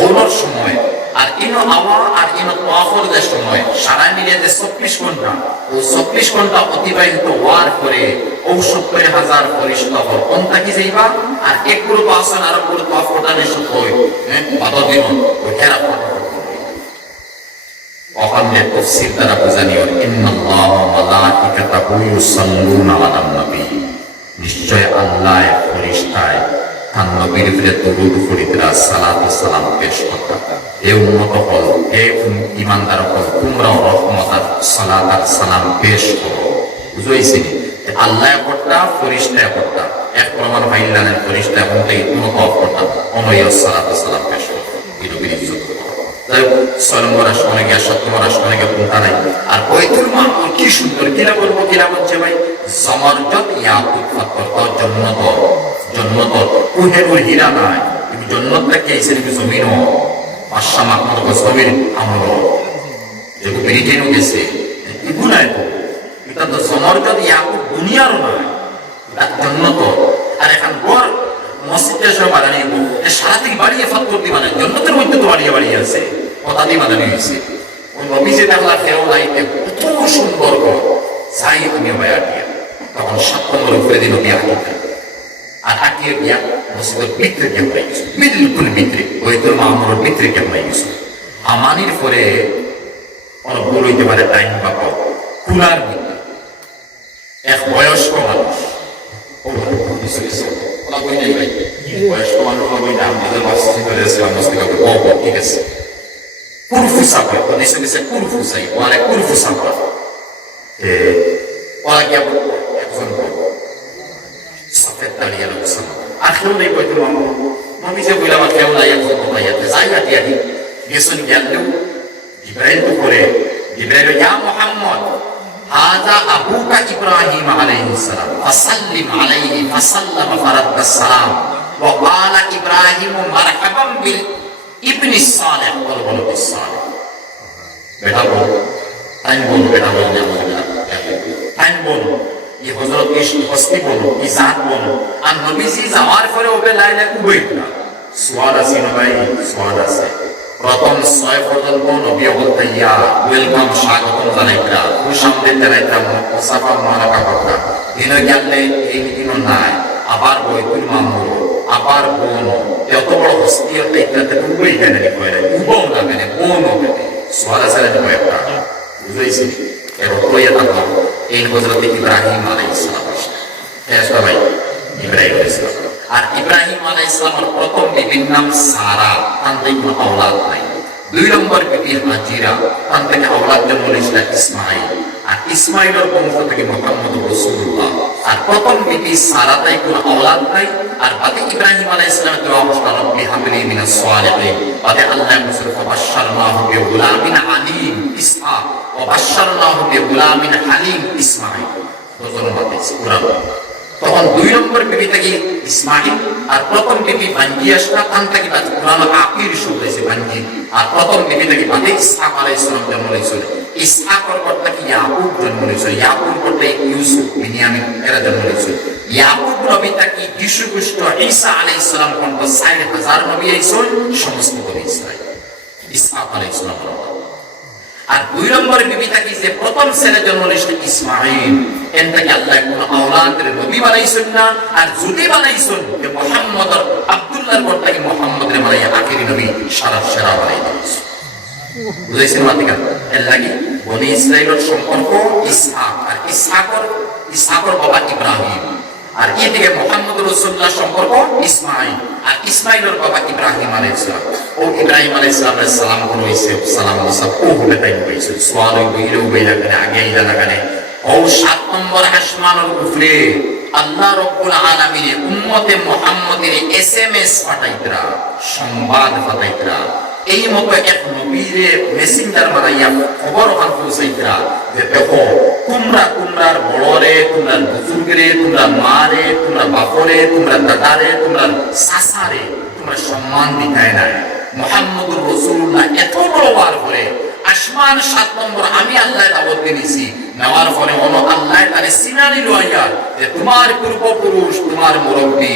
ওর সময়, আর ইনো আওয়া আর ইনো তাওয়াফের যে সময় সারা মিলিয়ে যে 24 ঘন্টা, ও 24 ঘন্টা অতিবাহিত হওয়ার পরে 70,000 ফেরেশতা কোনটা কি যাইবা, আর এক পুরো পাসন আর পুরো তাওয়াফ করতে নিশ্চিত হই বাদা দিন ও খেরা পড়া ওখানে তাফসীর দ্বারা বোঝানিও ইন্নাল্লাহা ওয়া মালাইকাতাহু ইউসাল্লুনা আলান নবী, নিশ্চয় আল্লাহ ফেরেশতায় তার নবীর উপরে দরুদ পড়িতরা সালাত ও সালাম পেশ করতা। এ উম্মত হল, এ ঈমানদার হল, তোমরাও রহমত আর সালাত আর সালাম পেশ করো। বুঝাইছি আল্লাহ পড়তা ফেরেশতায় পড়তা, এক প্রমাণ পাইলানের ফেরেশতা এবং তাই কোনো তওয়াফ করতা অনয় সালাত ও সালাম পেশ করো, এই নবীর ইজ্জত করো। তাই 6 নম্বর আসমানে গিয়া 7 নম্বর আসমানে গিয়া কোনটা নাই। আর বাইতুল মামুর কি সুন্দর, কিনা বলবো কিনা বলছে ভাই, জমরজত ইয়াকুত পাথর জন্নত জন্নত কুহেরুল হীরা নাই, কিন্তু জন্নতটা কি আইছে নাকি জমিনও পাঁচশা মাকমত জমির আমল যে ব্রিটেনও গেছে ইগুলাই তো এটা তো জমরজত ইয়াকুত দুনিয়ারও নাই, এটা জন্নত। আর এখন গড় মসজিদে সব বানানি সারা থেকে বাড়িয়ে ফাত্তর দি বানায়, জন্নতের মধ্যে তো বাড়িয়ে বাড়িয়ে আছে কথা দিয়ে বানানি হয়েছে। ওই নবীজে দেখলা কেউ লাইতে কত সুন্দর যাই আমি বায়া দিয়া, তখন 7 নম্বর উপরে দিন নবী আঁকিতে আর আঁকিয়ে গিয়া মসজিদের ভিতরে কেমন গেছে, বিলকুল ভিতরে বাইতুল মামুরের ভিতরে কেমন গেছে। আমানির পরে অনেক ভুল হইতে পারে টাইম পাবো কুলার ভিতরে এক বয়স্ক মানুষ বয়স্ক মানুষ আমাদের মসজিদ করেছিলাম মসজিদ ঠিক আছে কুরফুসা করে নিচে নিচে কুরফুসাই ওরা কুরফুসা করে ওরা কি একজন সফেদ দাঁড়িয়ে লোকসান আর কেউ নেই বইতুল মামুর নবী যে বইলাম আর কেউ নাই একজন কোথায়াতে যাই আটি আটি গেছুন গেলেও জিব্রাইল তো করে জিব্রাইল ইয়া মুহাম্মদ হাযা আবুকা ইব্রাহিম আলাইহিস সালাম ফাসাল্লিম আলাইহি ফাসাল্লামা ফারাদ্দা সালাম ওয়া ক্বালা ইব্রাহিম মারহাবান বিল ইবনি সালেহ ওয়াল ওয়ালাদ সালেহ। বেটা বল টাইম বল, বেটা বল টাইম বল, এই হযরত হস্তি বল, এই জাত বল। আর নবীজি যাওয়ার পরে ওবে লাইলে উবাইত না সোয়াল আছে না ভাই, সোয়াল আছে। প্রথম 6 পর্যন্ত নবী বলতে ইয়া ওয়েলকাম স্বাগতম জানাইতা খুশামদেদ জানাইতা মুসাফা মারাকা কথা দিন গেলে এই দিন নাই। আবার বাইতুল মামুর আবার বোন এত বড় হস্তি এইটাতে উবাই কেন কয় না উবাও না কেন বোনও কেন সোয়াল আছে না একটা বুঝাইছি। এর অতয়া থাকো এই হযরত ইব্রাহিম আলাইহিস সালাম এসা ভাই ইব্রাহিম আলাইহিস সালাম। আর ইব্রাহিম আলাইহিস সালামের প্রথম বিবির নাম সারা, তার কোনো আওলাদ নাই। 2 নম্বর বিবি হাজিরা, তার থেকে আওলাদ জন্ম হয়েছিল ইসমাইল, আর ইসমাইলের বংশ থেকে মুহাম্মদ রাসূলুল্লাহ। আর প্রথম বিবি সারা তাই কোনো আওলাদ নাই। আর বাদে ইব্রাহিম আলাইহিস সালামের দোয়া মুস্তার রব্বি হাবলি মিনাস সালিহিন, বাদে আল্লাহ মুসলিম ফাবাশশারনাহু বিগুলামিন আলীম ইসহাক ওয়া বাশশারনাহু বিগুলামিন হালিম ইসমাইল। দুজন বাদে কুরআন। তখন 2 নম্বর বিবি থেকে ইসমাইল, আর প্রথম বিবি বানজি আসলা, তার থেকে কুরআন আখির শব্দ হইছে বানজি। আর প্রথম বিবি থেকে বাদে ইসহাক আলাইহিস সালাম জন্ম হইছিল। ইসহাকের পর থেকে ইয়াকুব জন্ম হইছিল, ইয়াকুব পর থেকে ইউসুফ বিনিয়ামিন এরা জন্ম হইছিল। ইয়াকুব নবী থেকে যীশুখ্রিস্ট ঈসা আলাইহিস সালাম পর্যন্ত 6000 নবী আইছেন, সমস্ত বনি ইসরাইল ইসহাক আলাইহিস সালাম। আর 2 নম্বর বিবি থেকে যে প্রথম ছেলে জন্ম হইছিল ইসমাঈল, এর থেকে আল্লাহ কোন আওলাদের নবী বানাইছেন না। আর যদি বানাইছেন যে মুহাম্মদ আব্দুল্লাহর পর থেকে মুহাম্মদের বানাইয়া আখেরি নবী সারা সেরা বানাই দিয়েছেন। বুঝাইছেন মাতিকা? এর লাগি বনি ইসরাইলের সম্পর্ক ইসহাক, আর ইসহাকর বাবা ইব্রাহিম। আর এই দিকে মুহাম্মদ রাসূলুল্লাহ সম্পর্ক ইসমাঈল। আর ইসমাইলের বাবা ইব্রাহিম আলাইহিস সালাম ও ইব্রাহিম আলাইহিস সালাম কোন হইছে সালাম সব ও হলে তাই হইছে সোয়াল হইলো হইলা কানে আগে ইলা লাগানে ও 7 নম্বর আসমানের উপরে আল্লাহ রাব্বুল আলামিন উম্মতে মুহাম্মাদের এসএমএস পাঠাইতরা সংবাদ পাঠাইতরা এই মতো এক নবীরে মেসেঞ্জার বানাইয়া খবর ওখান পৌঁছাইতরা যে দেখো তোমরার বড়রে তোমরা বুজুর্গরে তোমরা মারে তোমরা বাপরে তোমরা দাদারে তোমরা সাসারে তোমরা সম্মান দিতাই নাই মুহাম্মদুর রাসূলুল্লাহ এত বড় বার করে আসমান 7 নম্বর আমি আল্লাহ দাওয়াত দিয়েছি নেওয়ার পরে আল্লাহ তারে সিনারি লইয়া যে তোমার পূর্বপুরুষ তোমার মুরব্বী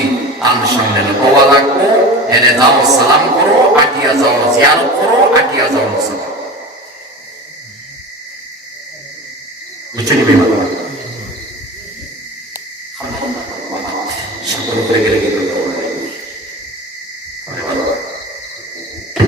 আমার সামনে লওয়া রাখো এনে দাও সালাম করো আকিয়া যাও জিয়ারত করো আকিয়া যাও মুসলমান বুঝছেন কি বাবা সকল করে গেলে কি করতে হবে